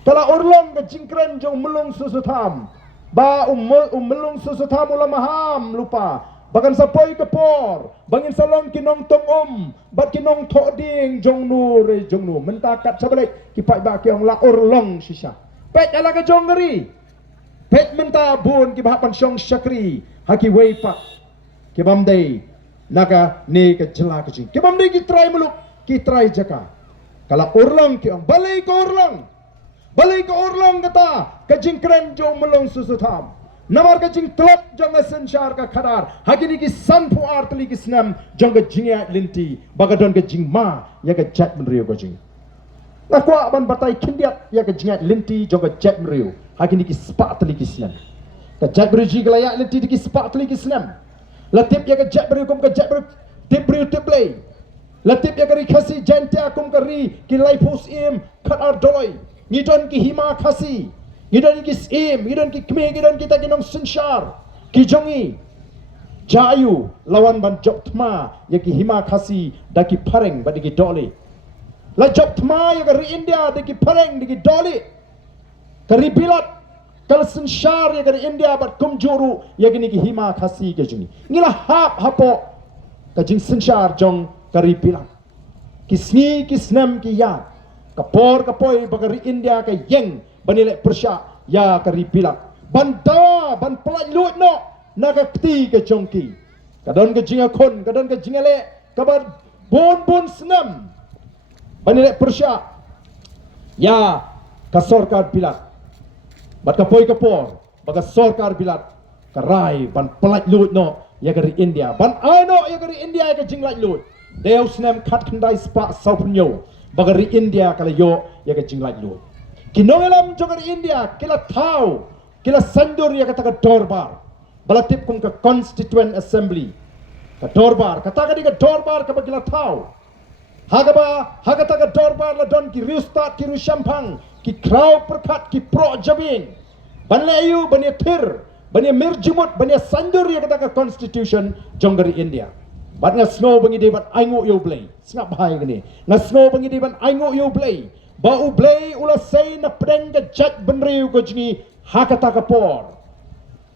kala urlong ka jing kren jong mulung susu tham ba melung susutam ulam maham lupa bagan sapoi kepor bangin salong kinong tong bat kinong toding jong nu re jong nu mentakat sabalek kipai ba kiong la orlong sisa pet ala ka jong ngeri pet menta bun ki bahapan syong syakri haki wei pak ki bamdei naga ne ka jela ka jing ki bamdei ki try muluk ki try jaka kala orlong kiong balai ko orlong balik ke orlong kata kajing keren jong melong susutam namar kajing telap jong sensyar ka kadar hagini ki san pu artli ki snam jong kajing ya linti bagadon kajing ma ya ka jet menriu kajing nakwa ban batai kindiat ya kajing ya linti jong ka jet menriu hagini ki spak tli ki snam ka jet berji ka layak linti ki spak tli ki snam latip ya ka jet menriu kum ka jet menriu tip menriu tip play latip ya ka ri khasi jentia kum ka ri ki lai pus im kadar doloi ngidon ki hima khasi ngidon ki sim ngidon ki kme ngidon kita kinong sensyar ki jongi jayu lawan ban job tma ya ki hima khasi da ki pareng ba ki dole la job tma ya ka ri india da ki pareng da ki dole ka ri bilat kal sensyar ya ka ri india bat kum juru ya ki hima khasi ke jongi ngila hap hapo ka jing sensyar jong ka ri bilat ki sni ki snam ki ya kapor kapoi bagari India ke yeng banilek persya ya kari pilak banda ban pelaj lut no naga kti ke jongki kadon ke jinga kon kadon ke jinga le kabar bon senam banilek persya ya ka sorkar pilak bat kapoi kapor baga sorkar pilak karai ban pelaj lut no ya kari India ban ano ya kari India ke jing laj lut deu senam khat kendai spa saupunyo bagari India kala yo ya ka jinglai lu kinongelam jogari India kila thau kila sandur ya kata ka dorbar balatip kum ka constituent assembly ka dorbar kata ka di ka dorbar ka bagila thau hagata ka dorbar la don ki riustat ki rushampang ki kraw perkat ki pro jabin banle ayu bani thir bani mirjumut bani sandur ya kata ka constitution jongari India bat nga snow bangi de bat aingo yo play snap bahai gini nga snow bangi de bat aingo yo play ba u play ula say na preng ka jat benriu ko jingi hakata ka por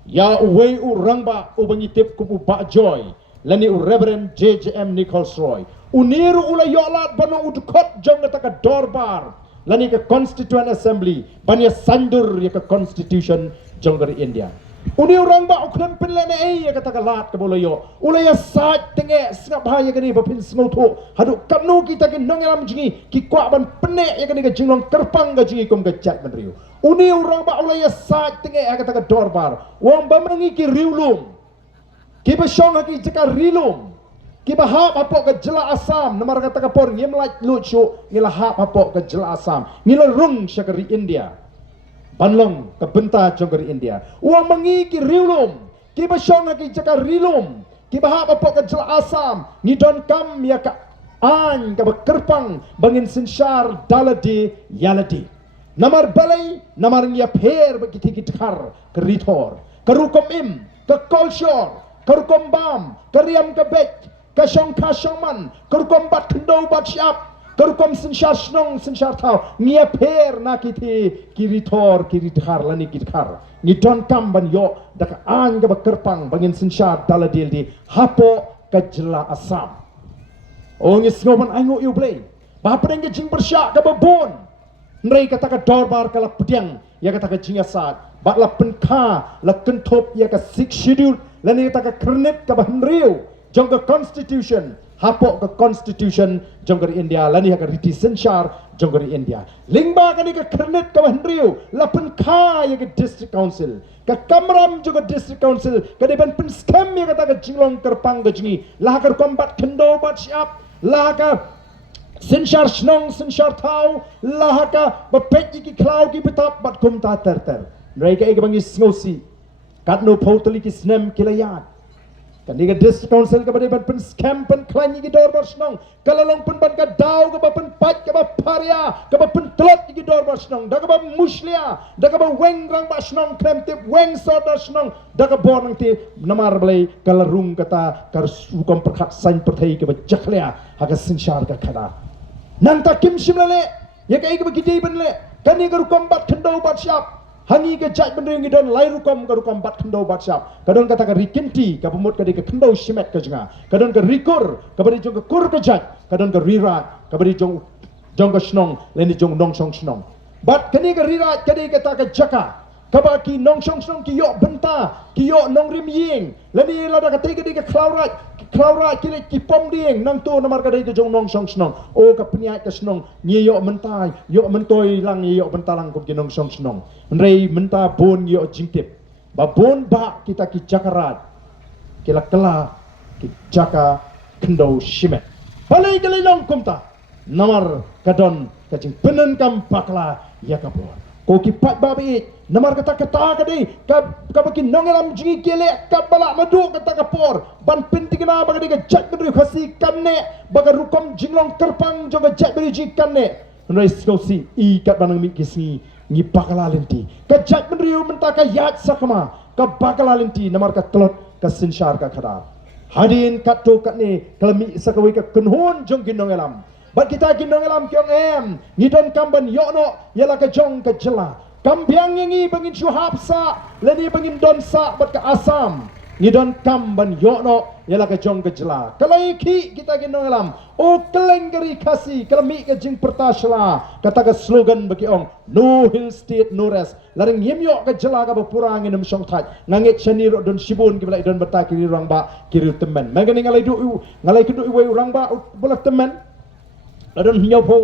ya uwe u rangba u bangi tip ku ba joy lani u reverend JJM Nichols Roy uniru ula yolat bano u dukot jong ta ka dorbar lani ka constituent assembly bani sandur ya ka constitution jong dari India uni orang ba uklam penlene ai ya kata kalat ka boloyo ulaya sat tenge snap ha ya gani bapin snoto hadu kanu kita ke nongelam jingi ki kwa ban pene ya gani ka jinglong terpang ga jingi kom ga chat menriu uni orang ba ulaya sat tenge ya kata ka dorbar wong ba mangi ki riulum ki ba shong ha ki jaka rilum Kiba hap apok ke jela Assam, namar kata kapor ngim like lucu, ngila hap apok ke jela Assam, ngila rung syakari India. Banlong ke benta jongkari India. Uang mengi ki riulum, kiba syong ki jaka rilum, kiba hap apok ke jela Assam, ngidon kam ya ka an ke kerpang bangin sinsyar daladi yaladi. Namar balai, namar ngia pher bagi tikar ke ritor, ke rukom im, ke kolshor, ke rukom bam, ke riam ke bek, kasyong man, kerukom bat kendo bat siap, kerukom sensyar snong sensyar tau, ngia per na kiri tor kiri dhar lani kiri dhar, ngidon kam ban yo dak an ga kerpang bangin sensyar daladil di hapo kajela Assam. Oh ngis ngoban aingo yu play, bahapeng ke jing bersyak ke babon, nrei kata ka dorbar kala pediang, ya kata ka jing asat, bat la penka la kentop ya ka six schedule, lani kata ka kernet ka bahnriu. Jongga constitution, hapok ke constitution jonggari India, lani haka riti sensyar jonggari India. Lingba kani ke kernet ke Henriu, lapen ka ya ke district council, ke kamram juga district council, ke depan penskam ya kata ke jinglong kerpang ke jingi, lah ke kombat kendo bat siap, lah ke sensyar snong sensyar tau, lah ke bepek iki klau ki betap bat kum ta ter. Mereka ega bangis ngosi, katno poteli ki snem kilayat. Kani ke district council ke bade pen scam pen klanyi ki dor bersnong kalalong pen ban ka daw ke pen pat ke paria ke pen telot ki dor bersnong da ke muslia da ke weng rang bersnong krem tip weng sod bersnong da ke borang ti namar blai kalarung kata kar hukum perkhat sain perthai ke jaklia ha ke sinsyar ka khada nang ta kim simlale ya ke ke gidi ben le kani ke hukum bat khendo bat siap hangi ke jaj bendering idon lai rukom ke rukom bat kendo bat siap kadon kata ke rikinti ke pemut ke kendo simet ke jenga kadon ke rikur ke bari jong ke kur ke jaj kadon ke rirat ke bari jong ke snong leni jong nong song snong bat kani ke rirat kani kata ke jaka kaba ki nong song snong ki yok benta ki yok nong rim ying leni lada kata ke klaurat ki pom ding nang tu namar kadai ke jong nong song snong o ke peniat ke snong nyi yok mentai yok mentoi lang nyi yok bentalang kum ki nong song snong nrei menta bon yok jingtip ba bon ba kita ki jakarat kila kela ki jaka kendo shimet balai galai long kumta namar kadon kajing penen kam pakla yakapor ko ki pat babi namar kata kadai ka baki nongelam jingi kele ka bala madu kata kapor ban pintigna bagadi ka jat beri khasi kanne baga rukom jinglong terpang joga jat beri ji kanne nrei skosi I kat banang mi kisni ni bakalalenti ka jat beri menta ka yat sakama ka bakalalenti namar ka telot ka sinsyar ka khada hadin katto katne kalami sakawi ka kunhon jong ginongelam bat kita ginongelam kyong em ngidon kamban yokno yala ka jong ka jela kambiang ngi bangin syuhapsa leni bangin donsa bat ka Assam ngidon kamban yokno yala ka jong ka jela kalai ki kita ginongelam o kelenggeri kasi kalami ka jing pertasla kata ka slogan bagi ong no hill state no rest laring yemyo ka jela ka bapurang inem song thai ngangit chaniro don sibun ki balai don bata kiri rang ba kiri temen mangani ngalai du ngalai kedu iwe rang ba bola temen ladon nyopo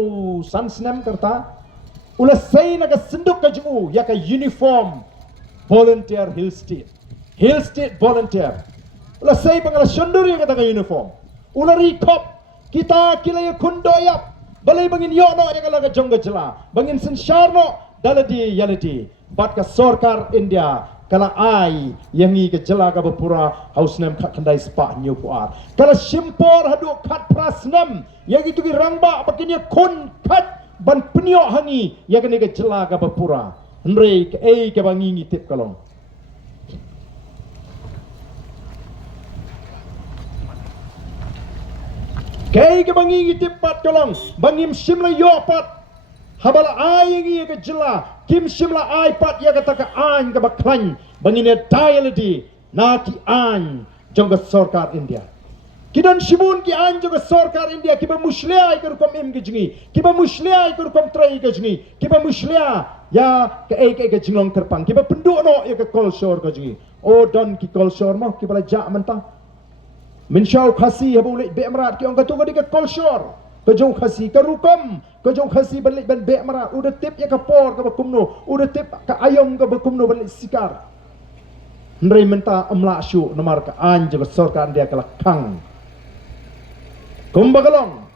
sansnem kerta ula sei na ka senduk ka jungu ya ka uniform volunteer hill state volunteer ula sei pangala syonduri ka ta uniform ula rikop kita kilay kundoyap balai bangin yono ya ka jongga jela bangin sensyarno daladi yalati bat ka sarkar India kala ai yang ngi ke jela ka bapura hausnem khat khandai spa nyupuar kala simpor hadu khat prasnam yang itu ki rangba bakinya kun khat ban penyo hangi yang kene ke jela ka bapura nrei ke ke bangi ngi tip kalong ke bangi ngi tip pat kalong bangim simla yo pat habala ai ngi ke jela kim simla ai pat ya kata ka an ka baklan bangine diality na ki an jongga sarkar India kidan shibun ki an jongga sarkar India kiba muslia ikor kom im ki jingi kiba muslia ikor kom trai ki jingi kiba muslia ya ke jinglong kerpang kiba penduk no ya ke kolsor ka jingi o don ki kolsor mo kiba ja mentang min syau khasi habu le be marat ki ong ka tu ka kolsor ka jong khasi ka rukom ka jong khasi balik ban be marat udah tip ya ka por ka bakumno udah tip ka ayom ka bakumno balik sikar nrei menta amla syu namar ka an je sarkar dia kala kang Kumbagalong.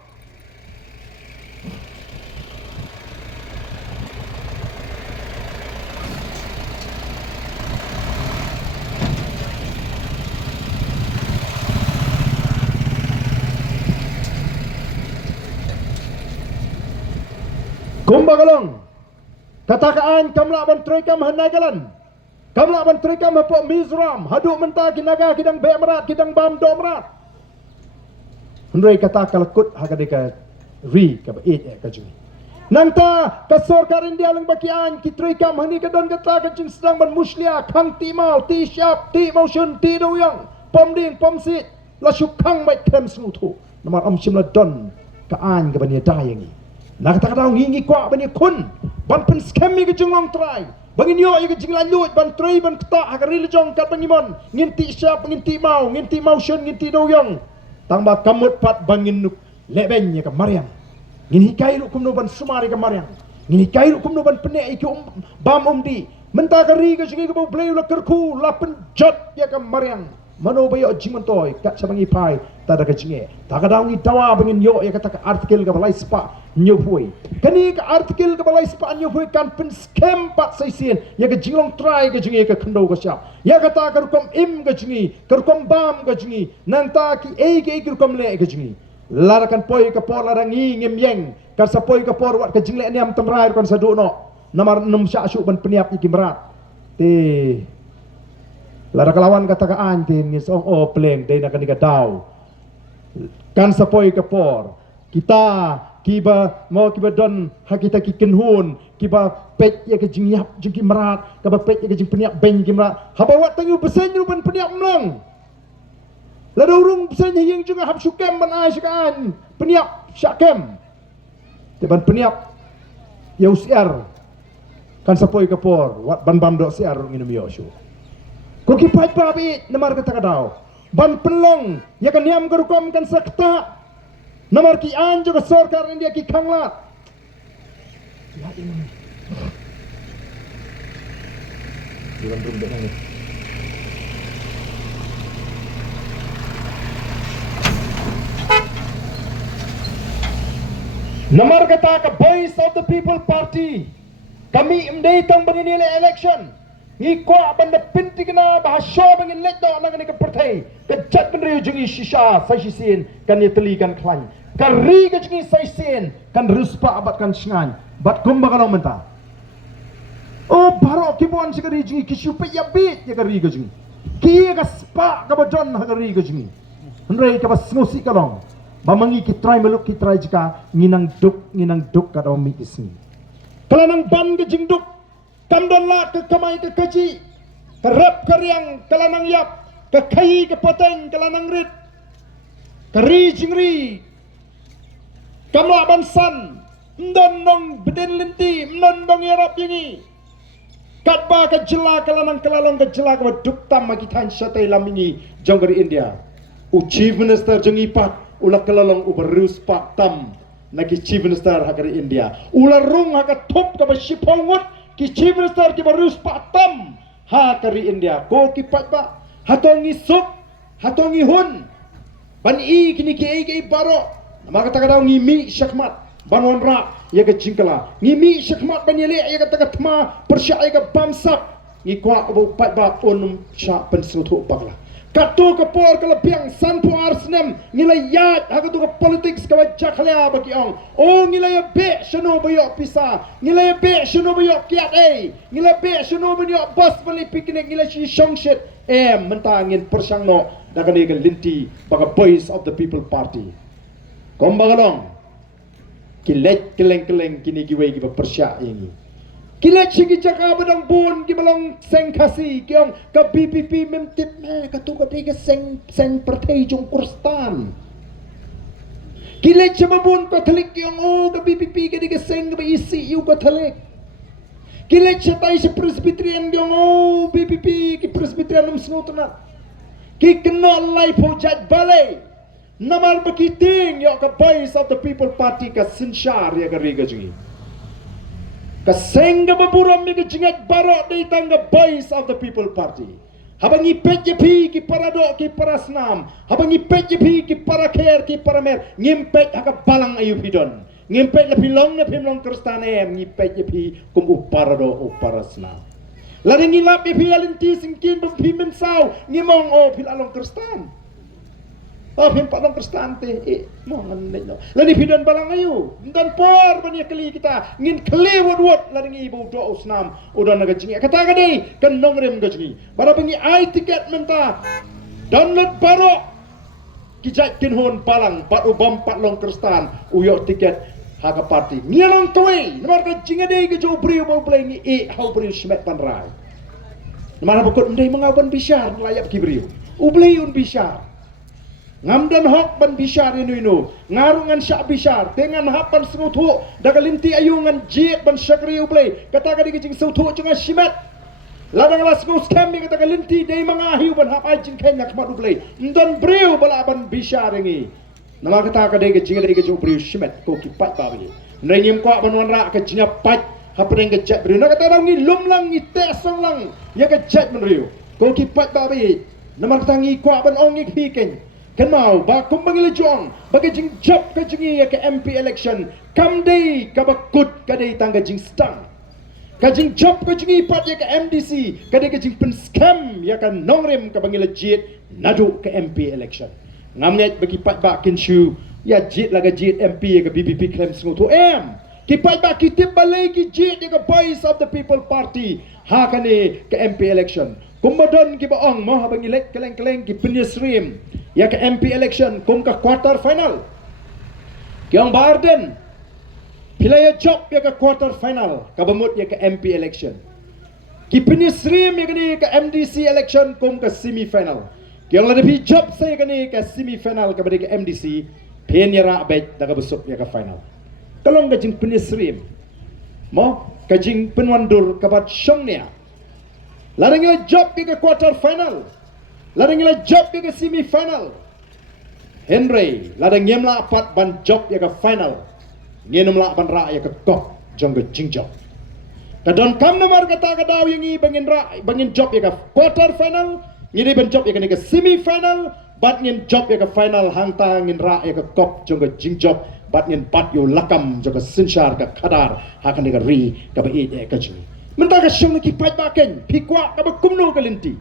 Kumbagalong. Katakaan kamla bantri kam hanagalan. Kamla bantri kam hapo Mizoram. Haduk mentah kinaga kidang bemerat kidang bam domrat. Hendrai kata kalakut hakadeka ri ka bait ka jui. Nangta ka sarkar India lang bakian kitri kam hani kadon kata ka jing sedang ban muslia khang ti mau ti syap ti motion ti doyang pom ding pom sit la syukang mai krem smutu. Namar am shimla don ka an ka bania dayangi. Nak kata kata ngingi kuat bani kun ban pen scam mi ke jenglong try bangin yo ye ke jinglan lut ban try ban kata hakari lejong kat bangimon nginti syap nginti mau shen nginti doyong tangba kamut pat bangin nuk leben ye ke mariang ngin hikai lu kumno ban sumari ke mariang ngin hikai lu kumno ban penek ke bam umdi menta kari ke jingi ke bau bleu la kerku la penjot ye ke mariang mano bayo jingmentoi kat sabangi pai tada ke jingi takadaungi tawa bangin yo ye kata artikel ke balai spa nyopui kani ka artikel ke balai spa nyopui kan pen scam pat saisien ya ke jinglong try ke jingi ke khendo ke syap ya kata ka rukom im ke jingi ka rukom bam ke jingi nang ta ki ke rukom le ke jingi larakan poi ke por larangi ngim yeng kan sa poi ke por wat ke jingle niam temrai kon sadu no namar num sya syuk ban peniap iki merat ti lara kelawan kata ka antin ngis ong o pleng dei nak ni ka daw kan sa poi ke por kita kiba mau kiba don hakita ki kenhun kiba pet ya ke jingiap jingi merat kiba pet ya ke jing peniap ben ki merat haba wat tangu besen yu ban peniap mlang la urung besen yang juga hab syukem ban ai syukan peniap syakem te ban peniap ya usiar kan sapoi ke por wat ban bam dok siar nginum yo syu ko ki pai babi namar kata kadau ban pelong ya kan niam gerukom kan sakta namar ki an juga sarkar India ki khanglat ya ini bukan belum dengar ni namar kata ka Voice of the People Party kami mdei tang banginile election ngi ko banda pinti kena bahasyo bangin let do nang ni ka partai ka jat benri jungi shisha saisin kan yetli kan klan kari ke jungi saisin kan ruspa abat kan shngan bat kumba kan menta oh baro kibuan sigari jungi kishupe ya bit ya kari ke jungi ki ka spa ka bajon ha kari ke jungi hendrai ka bas ngosi kalong bamangi ki try meluk ki try jika nginang duk ka do mi isni kalanang ban ke jing duk kamdon la ke kamai ke kaji kerap keriang kalanang yap ke kai ke poteng kalanang rit keri jingri kamla bansan ndon nong beden linti ndon dong yarap yingi katba ke jela kalanang kalalong ke jela ke duk tam magi tan shatai lamingi jonggari India chief minister jongi pat ulah kalalong uberus pak tam naki chief minister hakari India ulah rung haka top ke bashipongwat ki chief minister ki barus patam ha kari India ko ki patba hatongi sup hatongi hun ban i kini ki baro maka takadaw ngi mi syakmat banwan ra ya ke jingkala ngi mi syakmat ban yele ya ka takatma persya ya ka bamsap ngi kwa ko patba onum sya pensutu pakla katu ke por ke lebiang sanpu arsnem ngilai yat haga tu ke politics ke wajah khalia bagi ong oh ngilai be shano bayok pisa ngilai be shano bayok kiat ngilai be shano bayok bus beli piknik ngilai si shong shit mentangin persang no dakan ke linti baga Voice of the People Party kombagalong kilet keleng kini giwe giba persya ini kilet sigi jaka badang bun ki balong seng kasi kiong ka PPP memtip me katu ka diga seng partai jong kurstan kilet sababun ko thalik kiong oh ka PPP ka diga seng ka isi yu ko thalik kilet satai sa presbyterian kiong oh PPP ki presbyterian snutna ki kena lai po jat balai namal bakiting yo ka Voice of the People Party ka sinshar ya ka riga jingi kasengga baburam mi jingat barok di tangga Voice of the People Party Habang ipet je pi ki para do ki para senam. Habang ipet je pi ki para ker ki para mer. Ngimpet haka balang ayu pidon. Ngimpet le pilong ne pilong kristan ngipet je pi kum para do para senam. Lari ngilap pi alinti singkin pi mensau ngimong pil along kristan. Pim palong kristan te mo ngan no. Lari pidon balang ayu. Dan por bani kali kita ngin kli wot lari ngibu do senam udan naga jingi. Kata kadai kan nongrem gajni. Bara pengi ai tiket menta. Download baro kijat kinhon palang pat ubam patlong kristan uyok tiket haga party. Nialong tawai namar ka jinga dei ke jo brio bo blengi hau brio smet panrai. Namar bakut ndai mengawan bishar layap ki brio. Ublei un bishar. Ngamdan hok ban bishar inu ngarungan syak bishar dengan hapan serutu dagalinti ayungan jiet ban syakri ublei kata kadi kicing serutu cunga shimat ladang las go scam kata galinti dei mangahiu ban hap ajin kain nak mat ublei ndon breu bala ban bishar ngi nama kata kadi kicing dei kicing breu shimat ko kipat babi nengim ko ban wanra ke jinya pat hapeng ke jet breu nak kata ngi lumlang ngi tesong lang ya ke jet breu ko kipat babi nama kata ngi ko ban ong ngi piken Kenau bakum bagi lejong bagi jing job ke jingi ke MP election kam day kabakut kadai tangga jing stang ka jing job ke jingi pat ya ke MDC kadai ke jing pen scam ya kan nongrem ka bagi lejit nadu ke MP election ngamnyat bagi pat ba kin shu ya jit laga jit MP ya ke BBP claim sengutu ki pat ba ki tip balai ki jit ya ke voice of the people party ha kane ke MP election kumbadon ki baong mo habang elek keleng-keleng ki penyesrim ya ke MP election kum ka quarter final kyong Barden pilaya job ya ke quarter final kabamut ya ke MP election ki penyesrim ya kini ke MDC election kum ka semi final kyong ladapi job saya kini ke semi final ka ke MDC pen ya ra bet daga besok ya ke final kalong ka jing penyesrim mo ka jing penwandur kabat syongnya larangnya job ke quarter final larangnya job ke semi final Henry larang nyemla apat ban job ke final ngenumla ban ra ke kok jong ke jingjob kadon kam nomor kata kadaw yang i bangin ra bangin job ke quarter final ngini ban job ke semi final bat ngin job ke final hangta ngin ra ke kok jong ke jingjob bat ngin bat yo lakam jong ke sinshar ke kadar hakan ke ri ke ba ke jing mentaka syong ki pat baken pikwa ka kumno galinti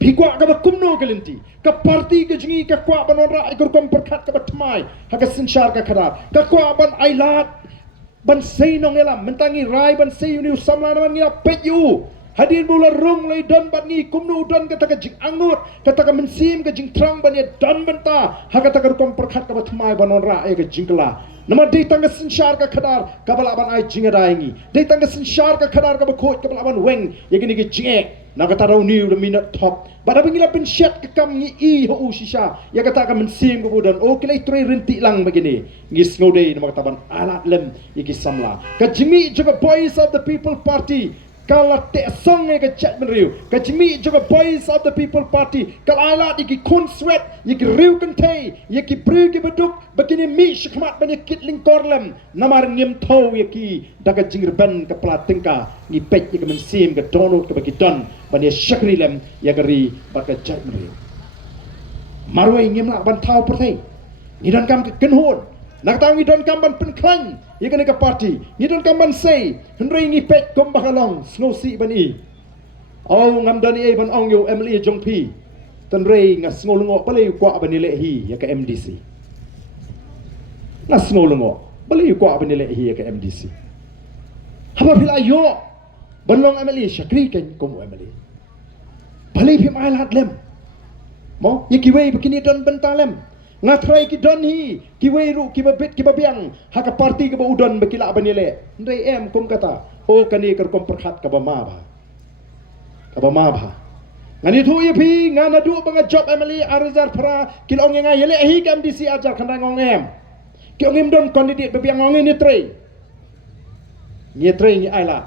pikwa ka kumno galinti ka parti ka jingi ka kwa banora ikor kom perkat ka batmai ha ka sinshar ka khadar ka kwa ban ailat ban sei nong elam mentangi rai ban sei uni samla naman ngia pet yu hadin bula rung lai don ban ngi kumno don ka jing angut ka ka mensim ka jing trang ban ya don banta ha ka kom perkat ka batmai banora ka jingkla nama dei tangga sinshar ka khadar kabalaban ai jinga daingi dei tangga sinshar ka khadar ka bakot kabalaban weng yagini ki jinge na kata raw niu the minute top bada bingila pin shet ka kam ngi i ho usisha ya kata ka mensim ko budan o kilai tre rinti lang begini ngis ngode nama kata ban alat lem yaki samla ka jimi juga voice of the people party kalau te song ke chat menriu ka jimi juga voice of the people party kal alat iki kun sweat yaki riu kentei yaki bru ki beduk begini mi shikmat bani kitling korlem namar ngim thau yaki daga jingir ban ka platingka ni pet yaki mensim ka donut ka bagi don bani shakri lem yakari baka chat menriu marwai ngim la ban thau perthai ni dan kam ke kenhon nak tahu ngidon kamban penklan ya kena ke parti ngidon kamban say henry ngi pet kom bakalong snosi bani au ngam dani e ban ong yo emily jongpi tan rei ngas ngolungo balai kwa bani lehi ya ke MDC ngas ngolungo balai kwa bani lehi ya ke MDC haba pila yo banlong emily syakri kan kom emily balai pim ailat lem mo yikiwe begini don bentalem ngatrai ki don hi ki weiru ki babit ki babiang haka parti ke udon bekila banile ndai em kum kata o kani ker kom perkhat ka ba ngani thu ye pi ngana du banga job emily arizar pra kilong nga yele hi kam disi ajar khandang ngong em ki ongim don candidate babiang ngong ni tre ni aila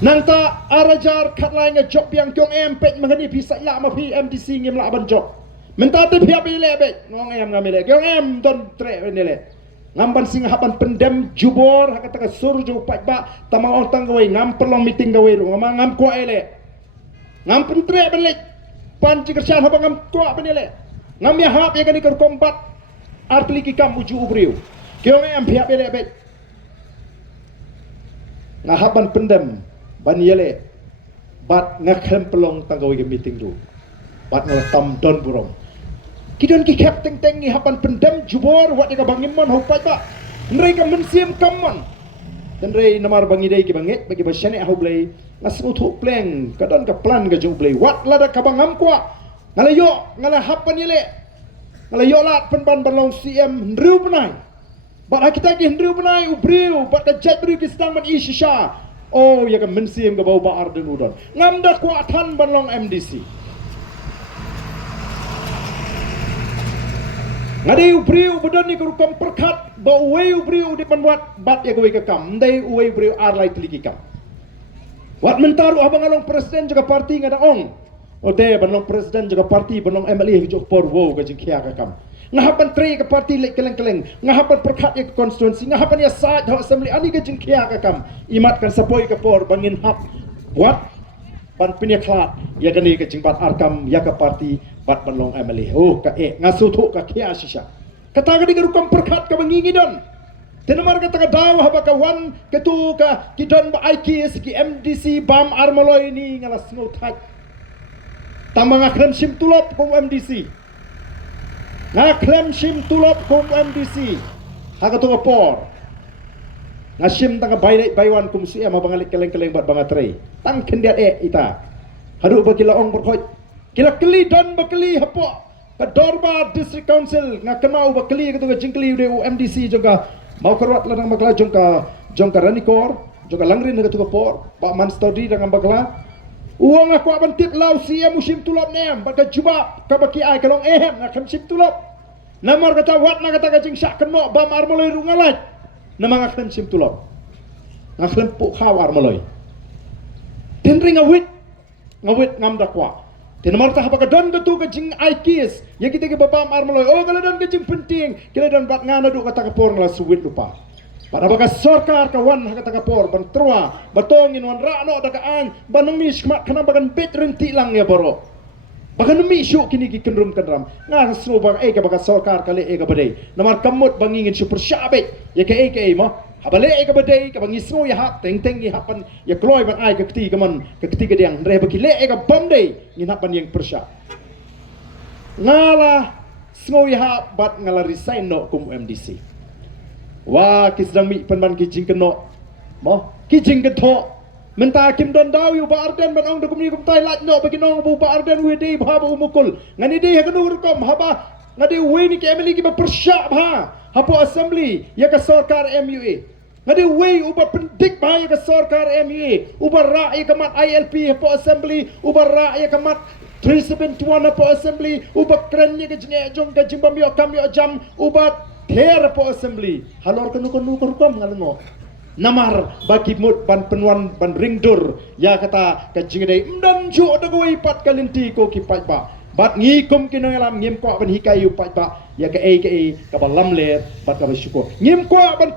nangta arajar khatlai nga job yang kyong em pet mangani pi sa la ma pi MDC ngim la ban job mentate pihak bile bet ngong em ngamile kyong em don tre nile ngamban sing haban pendem jubor hakata ka surju pat ba tamang ontang gawe ngam perlong meeting gawe ru ngam ko ele ngam pentre balik pan cikersan habang ngam tua benele ngam ya hap ya kani kombat artli ki kam uju ubriu kyo ngam pihak bele bet ngahaban pendem ban yele bat ngaklem pelong tanggawi ke meeting tu bat ngalatam don burong kidon ki kep teng teng ni hapan pendem jubor wat ka bangimon hopai ba nrei ka mensiam kamon dan rei namar bangi dei ki banget bagi basyane ahu blai ngasmu thu pleng kadon ka plan ka jung blai wat lada ka bangam kwa ngalayo ngala hapan yele ngalayo lat penban balong cm nru penai bat kita ki nru penai ubriu bat ka jet bru ki stang man isha oh ya ka mensiam ka bau ba arden udon ngam da kwa than balong MDC ngadi ubriu bedon ni kurukam perkat ba uwe ubriu di penwat bat ya gowe kekam ndai uwe ubriu ar lai teliki kam wat mentaru abang along presiden juga parti ngada ong ode banong presiden juga parti banong MLA hijau por wo ka jingkia kekam ngahapan tre ke parti lek keleng-keleng ngahapan perkat ya ke konstituensi ngahapan ya saat ha assembly ani ka jingkia kekam imatkan sapoi ke por bangin hap buat pan pinyaklat ya kani ke jingpat arkam ya ke parti bat banlong MLA oh ka ngasu thu ka kia sisa kata ka digarukam perkat ka bangingi don tenamar kata ka daw haba ka wan ketu ka kidon ba IKS ki MDC bam armoloy ni ngalas ngotat tamang aklem sim tulop kong MDC ngaklem sim tulop kong MDC haga to por ngasim tanga baywan kum su ama bangalik keleng-keleng bat bangatrai tang kendiat ita hadu ba kila ong berkhoj kila keli dan bakeli hapo ka Dorba District Council ngakemau bakeli ketu jingkeli de MDC juga mau kerwat ladang bakla jongka ranikor jongka langrin ketu por ba man stodi dengan bakla uang aku aban tip lau sia musim tulop nem baka jubab ka baki ai kalong ngakam sim tulop namar kata wat na kata kajing sak keno ba marmoloy rungalat namang akhlem sim tulop ngakhlem pu khaw armoloy tenring ngawit ngam dakwa tenamar tah baka don ketu ka jing IKS ya kita ke babam armoloy oh kalau don ke jing penting kila don bat ngana du kata kapor ngala suwit lupa pada baka sorkar ka wan kata kapor ban trua batongin wan rano daga an banang mis mat kana bagan bet renti lang ya baro baka numi syuk kini ki kendrum kendram ngang sno bang ka baka sorkar kale ka badai namar kamut bangingin super syabet ya ke mo habale ka badai ka bangi sno ya hap teng teng ya hapan ya kloy ban ai ka keti ka man ka keti ka diang re baki le ka bamdai ngin hapan yang persya ngala sno ya hap bat ngala resign no kum MDC wa kisdang mi penban ki jing keno mo ki jing ketho menta kim don daw yu ba arden ban ong dokum ni kum tai lat no bagi nong bu ba arden we dei ba umukul ngani dei ha kanur kom haba ngadi we ni ke emily ki ba persya ba hapo assembly ya ka sarkar MUA ngadi we uba pendik ba ya ka sarkar MUA uba ra ya kamat ILP hapo assembly uba ra ya kamat 371 hapo assembly uba kren ya ka jne jong ka jimbam yo kam yo jam uba ther hapo assembly halor kanu kom ngalengo namar bagi mut ban penwan ban ringdur ya kata ka jingdei mdan ju dagoi pat kalinti ko ki pat ba bat ngi kum kinangalam ngim ko ban hikai yu pat ba ya ka ka balam le bat ka syukur ngim ko ban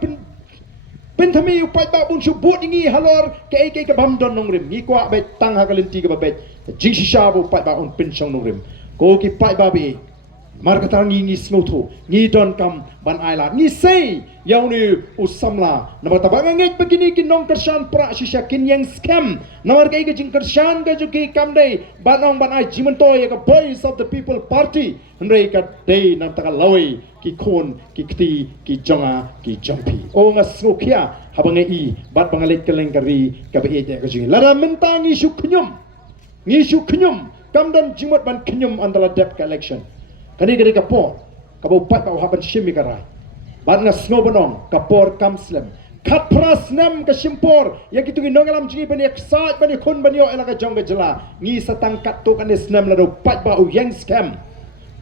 pen thami yu pat ba bun subut ngi halor ka bam don nongrim ngi ko be tang ha kalinti ka be jing shisha bu pat ba on pin song nongrim ko ki pat ba be mar kata ngi snotu ngi don kam ban aila ngi sei yaw ni usamla namar tabang ngej begini kinong kersan pra shisha kin yang scam namar kai ke jing kersan ka juki kam dei banong ban ai jimanto ya ka voice of the people party hendai ka dei nam taka lawi ki kon ki kti ki jonga ki jampi o nga snokia habang i bat bangalit keleng kari ka be je ka jing lara mentangi suknyum ngi suknyum kam dan jimat ban knyum antara dep ka election kani gari kapor kabau pat kau haban shimi karai ban nga snow banong kapor kamslem kat pras nam ka shimpor ya kitu gi nongalam jingi bani eksat bani khun bani yo elaka jong jela ngi satang kat to kan snam la do pat ba u yang scam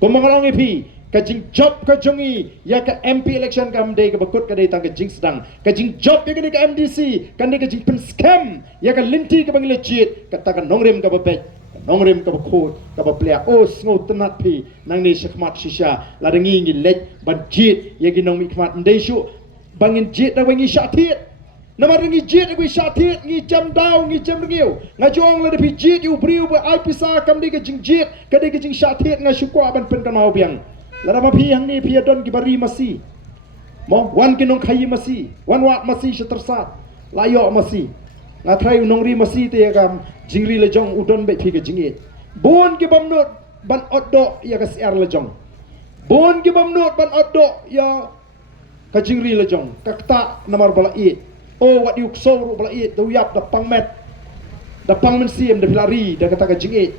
komangalong ipi ka jing job ka jongi ya ka MP election kam dei ka bakut ka dei tang ka jing sedang ka jing job ya ka MDC kan dei ka jing pen scam ya ka linti ka bang legit kata ka nongrem ka babet nongrim ka bakut ka baplea os ngo tenat pi nang ni shakmat shisha la dengi ngi lej ban jit ya gi nong mi khmat ndai shu bangin jit da wangi shatit Namar ngi jit ngi shatit ngi jam daw ngi jam ngiu. Ngajong la de jit yu briu be ai pisa kam di ke jing jit ke di ke jing shatit nga syukwa ban pen kanau biang. La ma pi hang ni pi don ki bari masi. Mo wan ki nong khayi masi, wan wat masi setersat. Layo masi. Nga trai nong ri masi te kam jingri le jong udon be pi ke jingit. Bon ki bam not ban oddo ya ka siar le jong. Bon ki bam not ban oddo ya ka jingri le jong. Ka kta namar bala it. Oh wat yuk soru bala it do yap da pangmet. Da pangmen siem da pilari da kata ka jingit.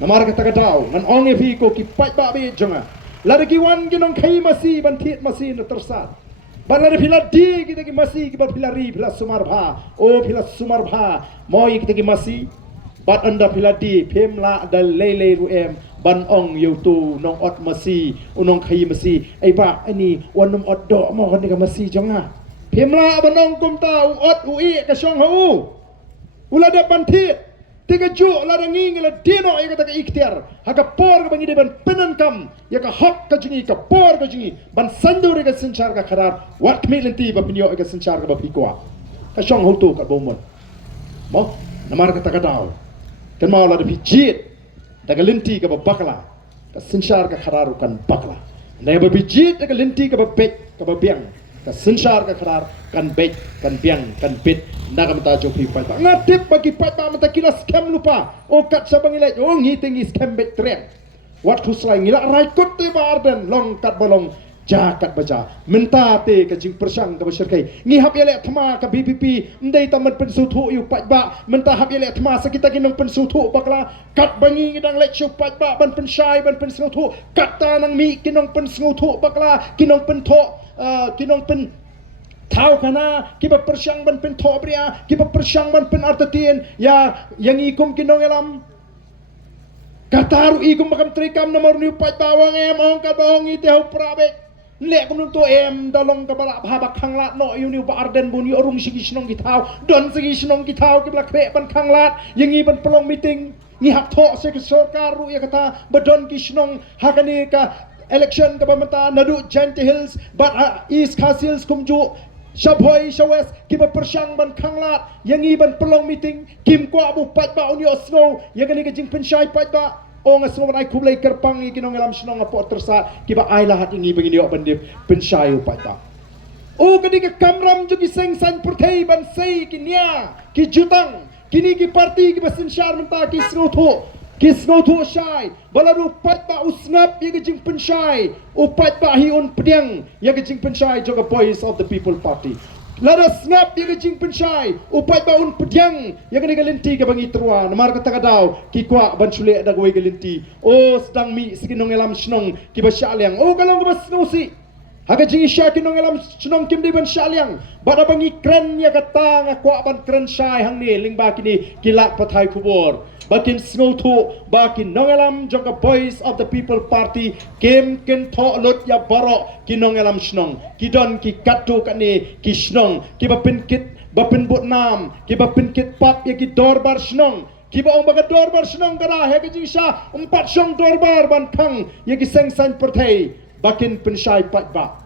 Namar kata ka daw ngan ong e fi ko ki pat ba be jonga. Lada ki wan ki nong khayi masi ban tit masi na tersat. Balar pila di kita ki masih kita pilari pila sumar bha oh pila sumar bha moi kita ki masih bat anda pila di pemla da lele ruem ban ong yutu nong ot masih unong khayi masih ai ba ani wanum ot do mo kan ka masih jonga pemla ban ong kum ta ot ui ka shong hu ulada pantit tiga ju la rangi ngela dino ya kata ikhtiar haka por ka bangi ban penan kam ya ka hak ka jingi ka por ka jingi ban sandur ka senchar ka kharar wat kmilenti ba pinyo ka senchar ka ba pikwa ka shong hotu ka bomon mo namar ka takadaw kan mau la de pijit daga lenti ka ba bakla ka senchar ka kharar kan bakla na ba pijit daga lenti ka ba pek ka ba biang ka senchar ka kharar kan bek kan biang kan bit nakam ta jo pi pat ngatip bagi pat ba mata kila scam lupa o kat sa bangilai o ngi tingi scam bet trek wat khuslai ngila rai kot te barden long kat bolong jakat baja menta te ka jing persang ka berserkai ngi hap yele thma ka bpp ndai tamat pensuthu yu pat ba menta hap yele thma sakita kinong pensuthu bakla kat bangi ngidang lek chu pat ba ban penshai ban pensuthu kat ta nang mi kinong pensuthu bakla kinong pentho kinong pen tahu kana kiba persyang ban pen thobria kiba persyang ban pen artatien ya yang ikum kinong elam kataru ikum makam trikam nomor ni pat bawang em ong ka bawang ite ho prabe le kum to em dalong ka bala bha khanglat no yu ni ba arden bun yu rung sigi snong ki thau don sigi snong ki thau kibla kre ban khanglat yang i ban pelong meeting ni hak tho se sarkar ru ya kata badon ki snong hakani ka election ka bamata nadu Giant Hills but East Castles kumju Shabhoi Shawes kiba persyang ban khanglat yang i ban pelong meeting kim kwa bu pat ba unyo snow yang ni ka jing penshai pat ba ong snow ban ai kublai kerpang i kinong alam snong apo tersa kiba ai lahat ingi bangini ok bandip penshai pat ba o kadi ka kamram ju ki seng san perthei ban sei ki nya ki jutang kini ki parti ki basin shar menta ki snow tho kisno thu shai balaru pat ba usnap ye jing penshai upat ba hi un pdiang ye jing penshai joga voice of the people party lada snap ye jing penshai upat ba un pdiang ye ga galinti ke bangi trua namar ka takadaw ki kwa ban chule da goi galinti o sedang mi sikinong elam snong ki ba shalyang o kalong ba snosi haga jing sha kinong elam snong kim di ban shalyang bada bangi kren ye kata nga kwa ban kren shai hang ni lingba kini kilak pathai kubor bakin snowthu bakin nongelam jonga voice of the people party kem ken tho lot ya baro ki nongelam snong ki don ki katu kani ki snong ki bapin kit bapin butnam ki bapin kit pap ya ki dorbar snong ki ba ong baga dorbar snong kara he ki jisha umpat song dorbar ban khang ya ki seng san perthei bakin penshai pat ba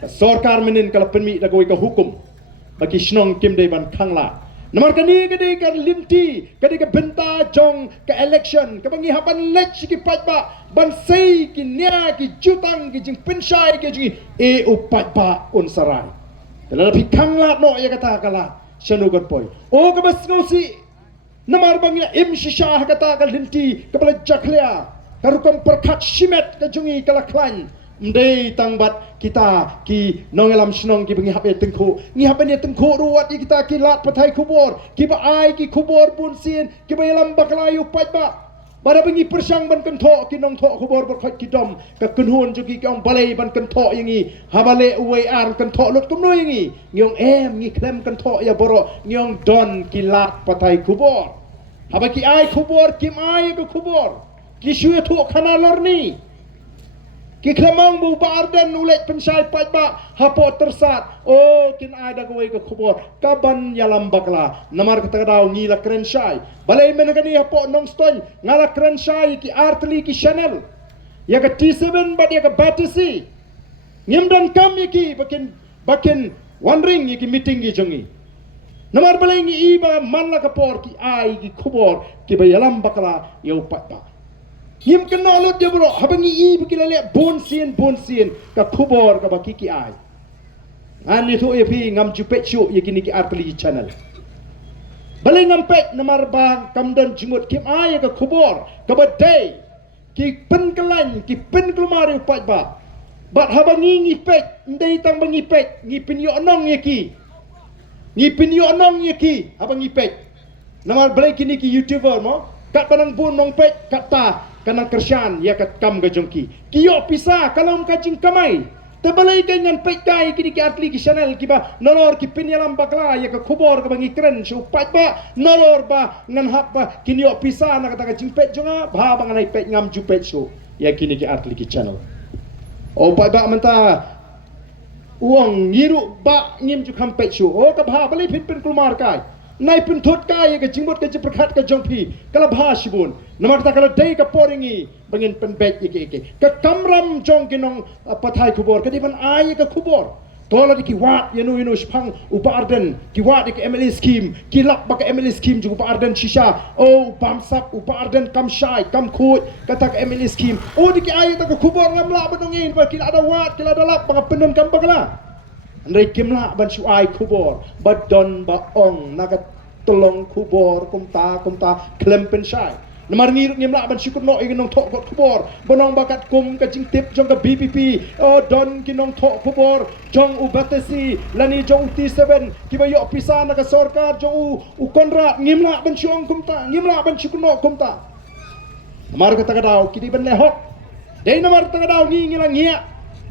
sarkar menin kala penmi da goi ka hukum baki snong kim dei ban khang la namar kani kadi ka linti kadi ka benta jong ka election ka bangi haban lech ki pat ba ban sei ki nya ki jutang ki jing penshai ki jing e upat ba un sarai tela pi khangla no ya kata kala shanu gon poi o ka bas ngosi namar bangi im shisha kata ka linti ka bala jaklia ka rukom perkhat shimet ka jungi kala klan ndei tangbat kita ki nongelam snong ki bangi hape tengko ngi hape ne tengko ruat kita ki lat pathai kubor ki ba ai ki kubor pun sin ki ba yalam baklayu pat ba bara bangi persang ban kan tho ki nong tho kubor bor khat ki dom ka kunhun jugi ki ong balai ban kan tho yangi habale uwe ar kan tho lot kum no yangi ngiong em ngi klem kan tho ya boro ngiong don ki lat pathai kubor haba ki ai kubor kim ai ko kubor ki shue tho khana lorni ki klamang bu barden ulek penshai pat ba hapo tersat o kin ada goi ka khubor kaban yalam bakla namar kata daw ngi la krenshai balai menagani hapo nong stoi ngala krenshai ki artli ki channel ya ka T7 bat ya ka batisi ngimdan kam ki bakin one ring ki meeting gi jongi Namar balengi iba man la kapor ki ai ki kubor ki bayalam bakala ya upat ba. Ngim kena lot dia bro habangi iba ki lale bon sien ka kubor ka baki ki ai. An itu pi ngam jupet syu ye kini ki artli channel. Baleng ngam pet namar ba kamdan jimut kim ai ka kubor ka badai ki pen kelan ki pen kelumari upat ba. Bat habangi ngipet ndai tang bangipet ngipin yo nong ye ki. Ngipin yo nong ye ki abang ngipet. Namar balai kini ki YouTuber mo kat panang bun nong pet kata kanang kersyan ya kat kam gajongki. Kiyo pisah kalau kajing kamai. Tebalai kanyan pet kai kini ki atli ki channel ki ba nolor ki pinyalam bakla ya ka kubor ka bangi keren su pat ba nolor ba ngan hap ba kini yo pisah na kata kajing pet jonga ba bang nai pet ngam ju pet su ya kini ki atli ki channel. Oh pat ba menta uang ngiru ba ngim ju kampet syu oh ka bha balai pin pen kelumar kai nai pin thot kai ka jingbot ka jeperkhat ka jongpi kala bha sibun namar ta kala dei ka poringi bangin pen bet ike ka kamram jong kinong pathai kubor ka diban ai ka kubor tola di ki wat yenu spang upa arden ki wat di MLA scheme ki lak ba ka MLA scheme ju upa arden shisha oh bamsap upa arden kam shai kam khut kata ka MLA scheme oh di ki ai ta ka kubor ngam la badongin ba ki ada wat ki ada lak ba penun kam bagla andai kimla ban su ai kubor badon ba ong naga tolong kubor kumta klem pen shai namar ngir ngimla ban syukur no inong thok got kubor bonong bakat kum ka jing tip jong ka BPP oh don kinong thok kubor jong ubatesi lani jong T7 kibayo pisa na ka sarkar jong u konrad ngimla ban syong kumta ngimla ban syukur no kumta namar ka tagadaw kidi ban lehok dei namar tagadaw ngilang ngia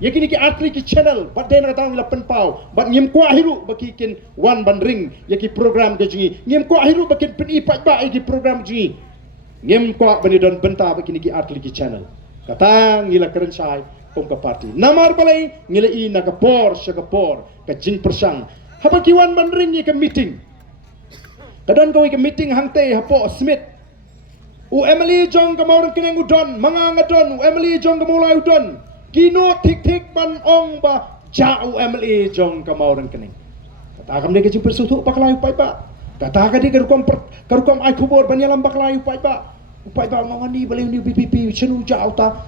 yakini ki atli ki channel bat dei na taw la penpau bat ngim kwa hiru bakikin wan ban ring yaki program ka jingi ngim kwa hiru bakin pen ipat ba iki program jingi ngem kwa bani don benta bakini ki atli ki channel kata ngila keren sai kom ka parti namar balai ngila I na ka por ka jing persang haba ki wan ban ring ka meeting kadon ko ka meeting hangte hapo smith u Emily jong ka maurang kineng udon manga don u Emily jong ka mulai udon kino tik ban ong ba ja u Emily jong ka maurang kineng kata kam de ka jing persutu paklayu pai ba kata ka di karukom ai kubor banyalam baklayu upai ba ngani balai ni BPP chenu jauh ta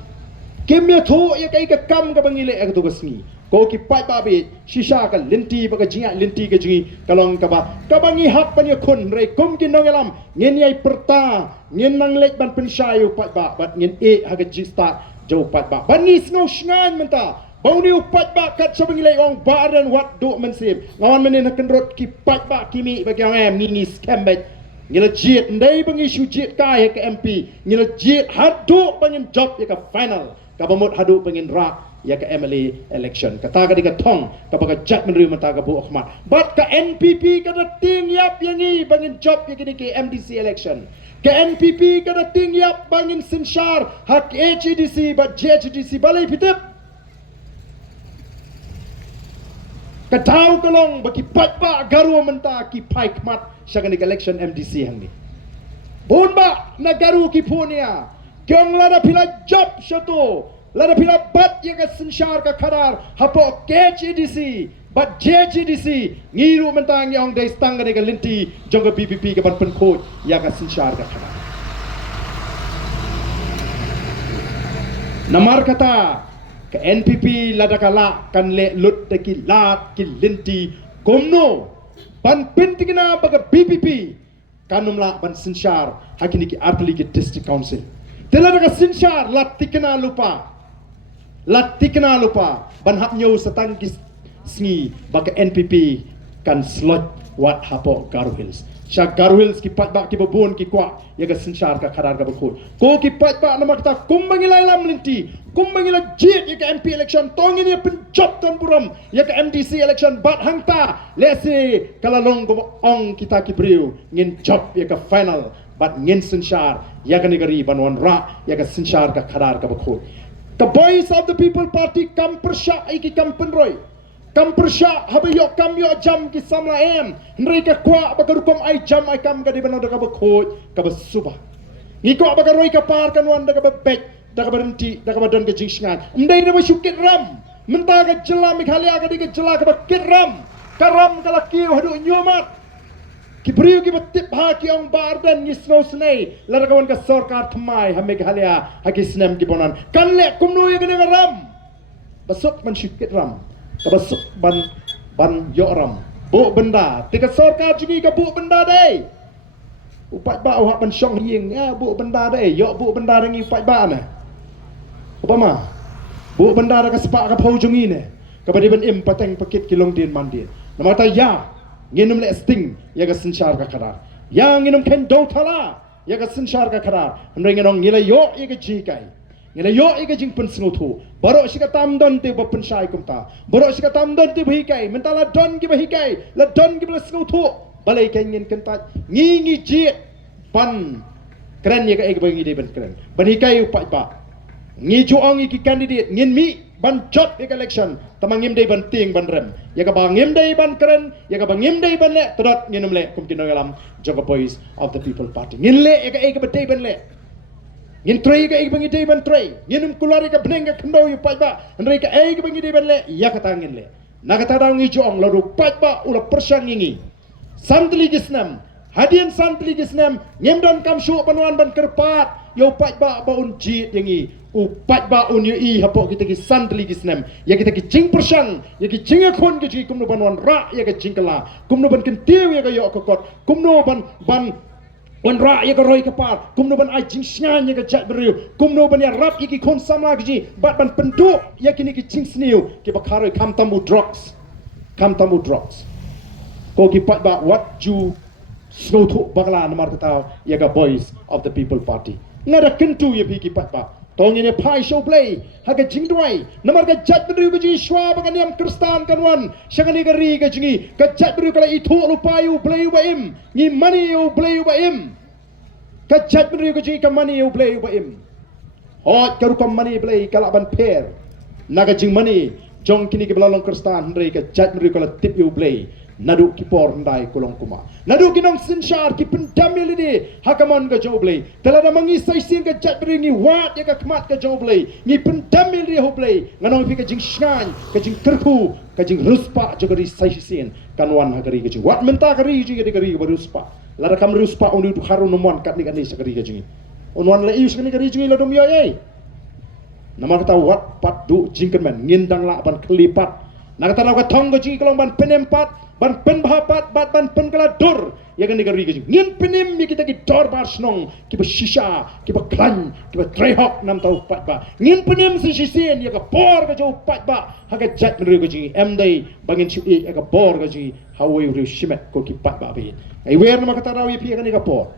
kemya tho ya kai ka kam ka bangile ek tu gasngi ko ki pai ba be shisha ka linti ba ka jinga linti ka jingi kalong ka ba ka bangi hak pan ya khun re kum ki nongelam ngen yai perta ngen nang lek ban pensai upai ba bat ngen e ha ka jista jau pai ba bani sno shngan menta bau ni upat ba kat sabangilai ong baran wat do mensib ngawan menen hakan rot ki pat ba kimi bagi ang em ni scam bet ngila jit ndai bangi shu jit kai ke MP ngila jit hadu bangin job ya ka final ka bamut hadu bangin rak ya ka MLA election kata ka diga thong ka baga jat menri mata ka bu ahmad bat ka NPP ka da ting yap yangi bangin job ya kini ke MDC election ka NPP ka da ting yap bangin sinshar hak HDC bat JHDC balai pitip Katau kalong bagi pat ba garu menta ki paik mat syagan election MDC hang ni. Bun ba na garu ki punia. Kyong lada pila job syato. Lada pila bat yang ka sensyar ka kadar hapo KHDC bat JHDC ngiru menta ngiong dai stang ka linti jong ka BPP ka ban penkot yang ka sensyar ka kadar. Namar kata ke NPP lada kala kan le lut de ki lat ki linti komno ban pintigna baga BPP kanum la ban sinshar hakini ki atli ki district council telada ka sinshar latikna lupa ban hap nyo satang ki sngi baga NPP kan slot wat hapo Garo Hills sya Garo Hills ki pat ba ki babon ki kwa ya ka sinshar ka kadar ka bakut ko ki pat ba nama kata kumbangilai lam linti kumbangila jit ya ka MP election tongin ya penjob tan buram ya ka MDC election bat hangta lesi kalalong ong kita ki briu ngin job ya ka final bat ngin sinshar ya ka negari banwan ra ya ka sinshar ka kadar ka bakut the voice of the people party kam persya iki kam penroy kam persya habe yo kam yo jam ki samla em ndrei ka kwa bagarukom ai jam ai kam ga di banoda ka bakut ka basubah ngiko bagaroi ka par kan wan da ka bebek da ka berhenti da ka badon ke jingsngan ndai na masukit ram menta ka jela mikhalia ka di ka jela ka bakit ram karam ka laki hadu nyomat Kibriu ki batip ha ki ong barden ni snow snei laragawan ka sarkar thamai ha Meghalaya ha ki snem ki bonan kan le kumnu ye gane ram basuk man shikit ram ka basuk ban yo ram bu benda tika sarkar jingi ka bu benda dei upat ba awak ban syong ying ya bu benda dei yo bu benda dengi upat ba na apa ma bu benda ka sepak ka phau jungi ne ka badi ban im pateng pakit kilong din mandin namata ya nginum le sting ya ga sinchar ka karar ya nginum ken do thala ya ga sinchar ka karar ndoi nginong ngila yo ya ga jikai ngila yo ya ga jing pen snuthu baro shika tam don te ba pen shai kumta baro shika tam don te bhi kai mentala don ki bhi kai la don ki bla snuthu balai kai ngin kentat ngi ji ban keren ya ga ek bangi de ban keren bani kai upai ba ngi juang ki candidate ngin mi ban jot ek election tamangim dei ban ting ban rem ya ka bangim dei ban keren ya ka bangim dei ban le todot nginum le kum kinogalam joga boys of the people party ngin le ek dei ban le ngin trei ka ek bangi dei ban trei nginum kulari ka bneng ka khndo yu pai ba ndrei ka ek bangi dei ban le ya ka tangin le nagata dang ngi juang lo pai ba ula persang ngi santli gisnam hadian santli gisnam ngimdon kam shu banwan ban kerpat yo pai ba un ji yangi upat ba un yu i hapo kita ki santli gisnem ya kita ki jing persang ya ki jing khon ki ji kumno ban wan ra ya ka jingkala kumno ban kentiu ya ka yo kokot kumno ban wan ra ya ka roi ka par kumno ban ai jing snyan ya ka chat beriu kumno ban ya rap ya ki khon samla ki ji bat ban pendu ya ki ni ki jing sniu ki ba kharoi kam tamu drugs ko ki pat ba what you snow thu bagla namar ta ya ka boys of the people party ngada kentu ya pi ki pat ba tong ini pai show play haga jingdwai namar ka jat bru ka ji shwa bagan yam kristan kanwan shangani ka ri ka jingi ka jat bru kala itu lupayu play wa im ni money you play wa im ka jat bru ka ji ka money you play wa im hot ka ru ka money play kala ban pair naga jing money jong kini ke belalong kristan ri ka jat bru kala tip you play nadu ki por ndai kulong kuma nadu ki nong sinshar ki pendamil ni hakamon ka joblei telada mangi saisin ka jat bringi wat ya ka kmat ka joblei ni pendamil ri hoblei nganong fi ka jing shan ka jing terku ka jing ruspa jogari saisin kanwan hagari ka jing wat menta kari jing ka gari ka ruspa lara kam ruspa onu haru nomon kat ni kan ni sakari ka jing onwan la ius ni kari jing la dom yo ye nama kata wat pat du jingkemen ngindang la ban kelipat nak kata ka thong ka jing kalong ban penempat ban pen bahapat ban pen kala dor ya kan negeri ke ngin penim mi kita ki dor bar snong ki ba shisha ki ba klan ki ba trehok nam tau pat ba ngin penim si shisien ya ka por ka jo pat ba ha ka jat negeri ke ji em dai bangin chi ya ka por ka ji how we ru shimet ko ki pat ba bi ai wer nama kata rawi pi kan ka por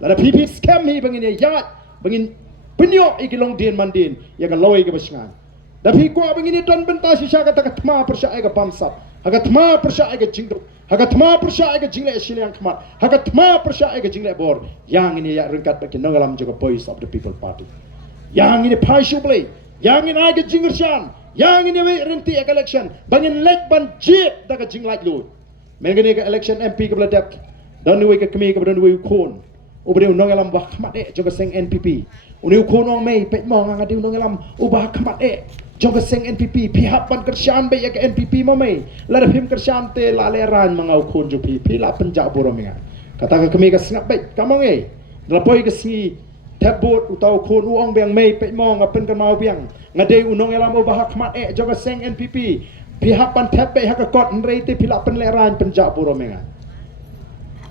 la pp scam hi bangin ya bangin penyo ikilong din mandin ya ka loi ke basngan dapi ko bangin don benta shisha ka takatma persya ka pamsap hagatma persya ga jingdo hagatma persya ga jingle siliang khamat hagatma persya ga jingle bor yang ini ya rengkat bagi nangalam juga boys of the people party yang ini pai shuble yang ini ga jingershan yang ini we renti election bangin lek ban jip daga jinglait lu mengene ga election mp ke beladak dan we ga kemi ke dan we kon ubre nangalam ba khamat juga seng npp uni kon ong mei pet mong ngadi nangalam ubah khamat Jongka seng NPP pihak ban kersian baik ya NPP mamai lara phim kersian te laleran mangau khon ju pi la penjak borominga kata ka kemi ka sngap baik kamong lapoi ka singi tabot utau khon uang beng mei pe mong apen kan mau biang ngade unong elam ubah khmat jongka seng NPP pihak ban tab baik ka kot nrei te pila pen leran penjak borominga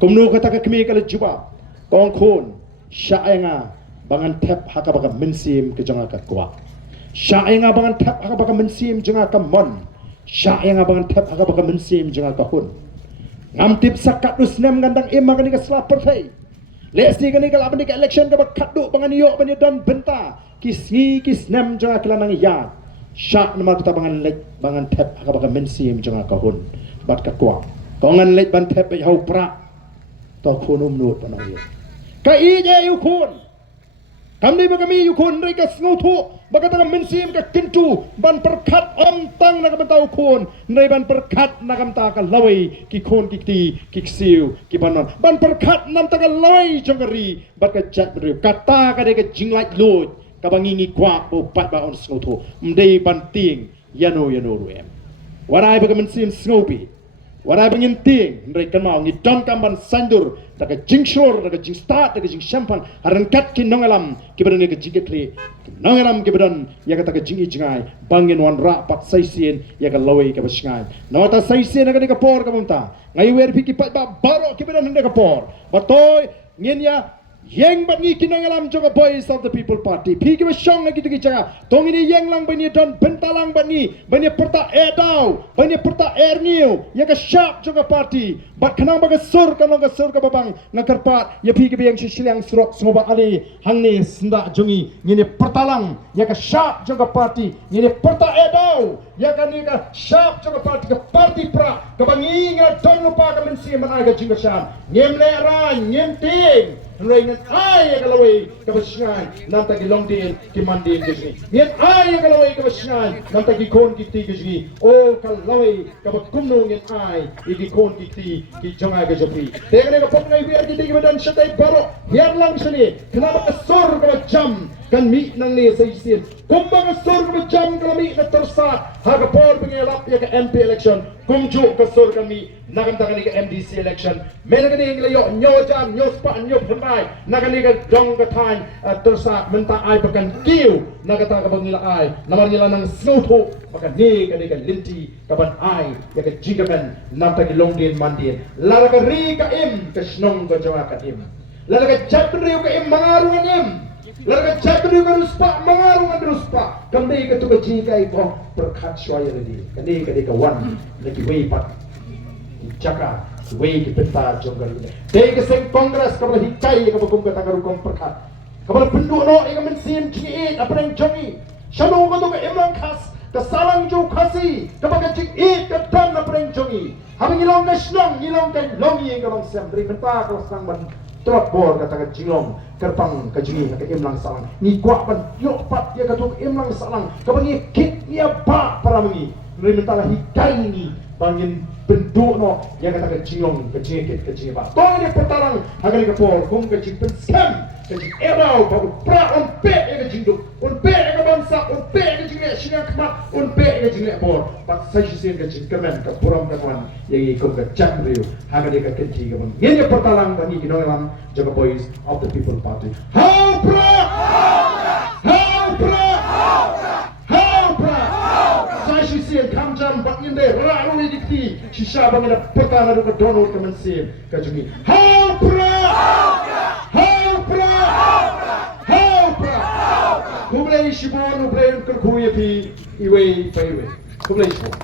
kumnu kata ka kemi ka juba kong khon syaenga bangan tab haka baka mensim ke jonga ka kwa Sya'ing abangan tap haka baka mensim jenga ka mon Sya'ing abangan tap haka baka mensim jenga ka hun ngam tip sakat usnem gandang ima kani ka selapor thay lesi kani ka laban di ka election ka bakat du bangan yok bani don benta kisni kisnem jenga kelanang ya Sya' nama kita bangan lek bangan tap haka baka mensim jenga ka hun bat ka kwa kongan lek ban tap hau prak to khun umnut panang ya ka ije yu khun kami kami yukun mereka sengutu bagata mensim ka kintu ban perkat om tang nak mentau kun nei ban perkat nak amta ka lawai ki kun ki ti ki siu ki banon ban perkat nam ta ka lawai jongari bat ka chat beri kata ka de ka jinglait lut ka bangingi kwa bo pat ba on sengutu mdei ban ting yano ruem warai baga mensim sengupi Warai bengin ting, mereka mau ngi don kamban sandur, daga jing shore, daga jing start, daga jing champang, haran kat ki nongalam, kibaran ke jing ketri, nongalam kibaran, ya kata ke jingi jingai, bangin wan ra pat saisien, ya ka lawe ke basingai. Nawata saisien aga ka por ka munta, ngai wer piki pat ba baro kibaran hende ka por, batoy ngenya yang bagi kinangalam juga boys of the people party. Pigi bersong lagi tu kita. Tong ini yang lang bani dan bentalang bani perta edau, bani perta erniu. Ya ke sharp juga party. Bat kenang baga sur kanong ke sur ke babang ngakarpat. Ya pigi yang sisilang surok semua ali hangni senda jungi. Ini pertalang. Ya ke sharp juga party. Ini perta edau. Ya kan ni ke sharp juga party ke party pra. Kebangi ingat don lupa ke mensi menaga jinggasan. Nyem leran, nyem ting. Raingan ay kalaway kabasngan nanta gilong din kimandin gisi. Yan ay kalaway kabasngan nanta gikon kiti gisi. O kalaway kabakumno yan ay igikon kiti kijonga gajapi. Teka na kapag ngay biar kiti kibadan siya tayo baro. Yan lang siya ni. Kenapa kasor kabajam kan mi nang ni sa isin. Kung makasor kabajam kalami na tersat. Hagapor pangilap ya ka MP election. Kung jo kasor kami nakanta ka ka MDC election. May nagani layo nyo jam nyo spa nyo pamay. Nagani ka dong ka time tersat menta ay pakan kiw nagata ka bang nila ay naman nila ng snowto pakan ni ka linti kaban ay ya ka jigamen namta gilong din mandin lara ka ri ka im ka snong ka jawa ka im lara ka chapri ka im mangarungan im lara ka chapri ka ruspa mangarungan ruspa kamde ka tu ka jigai ko perkat swaya di kani ka wan lagi way pat Jaka, way ki penta jonggal ini. Tega seng kongres kabel hikai kabel ka tagarukong perkat. Kabel penduk no ika mensim jingi apa yang jongi. Shano ka tu ka imlang khas, ka salang jo khasi, kabel ka jingi ka dan apa yang jongi. Habis ngilong ka snong, ngilong ka longi ka bang sem beri penta ka sang ban trot bor ka taga jingong kerpang ka jingi ka imlang salang. Ni kuat ban yok pat ya ka tu imlang salang. Kabel ni kit ni apa para mengi. Beri penta hikai ni bangin bentuk no yang kata kecilong kecikit kecil pak. Tolong dia pertarang agar dia pol kong kecil pensam kecil erau baru pra unpe yang kecil tu unpe yang bangsa unpe yang kecil sini kemat unpe yang kecil pol. Pak saya sih kecil kemen ke puram kawan yang ikut ke cangriu agar dia kecil kawan. Ini pertarang bagi kita dalam Jaga Boys of the People Party. How pra, how pra. Sisian kamjam bakin deh ralu ni dikti sisa bangin pertama du dono teman sim kajungi haupra kublai shibon ublai kerkuye pi iwe paiwe kublai shibon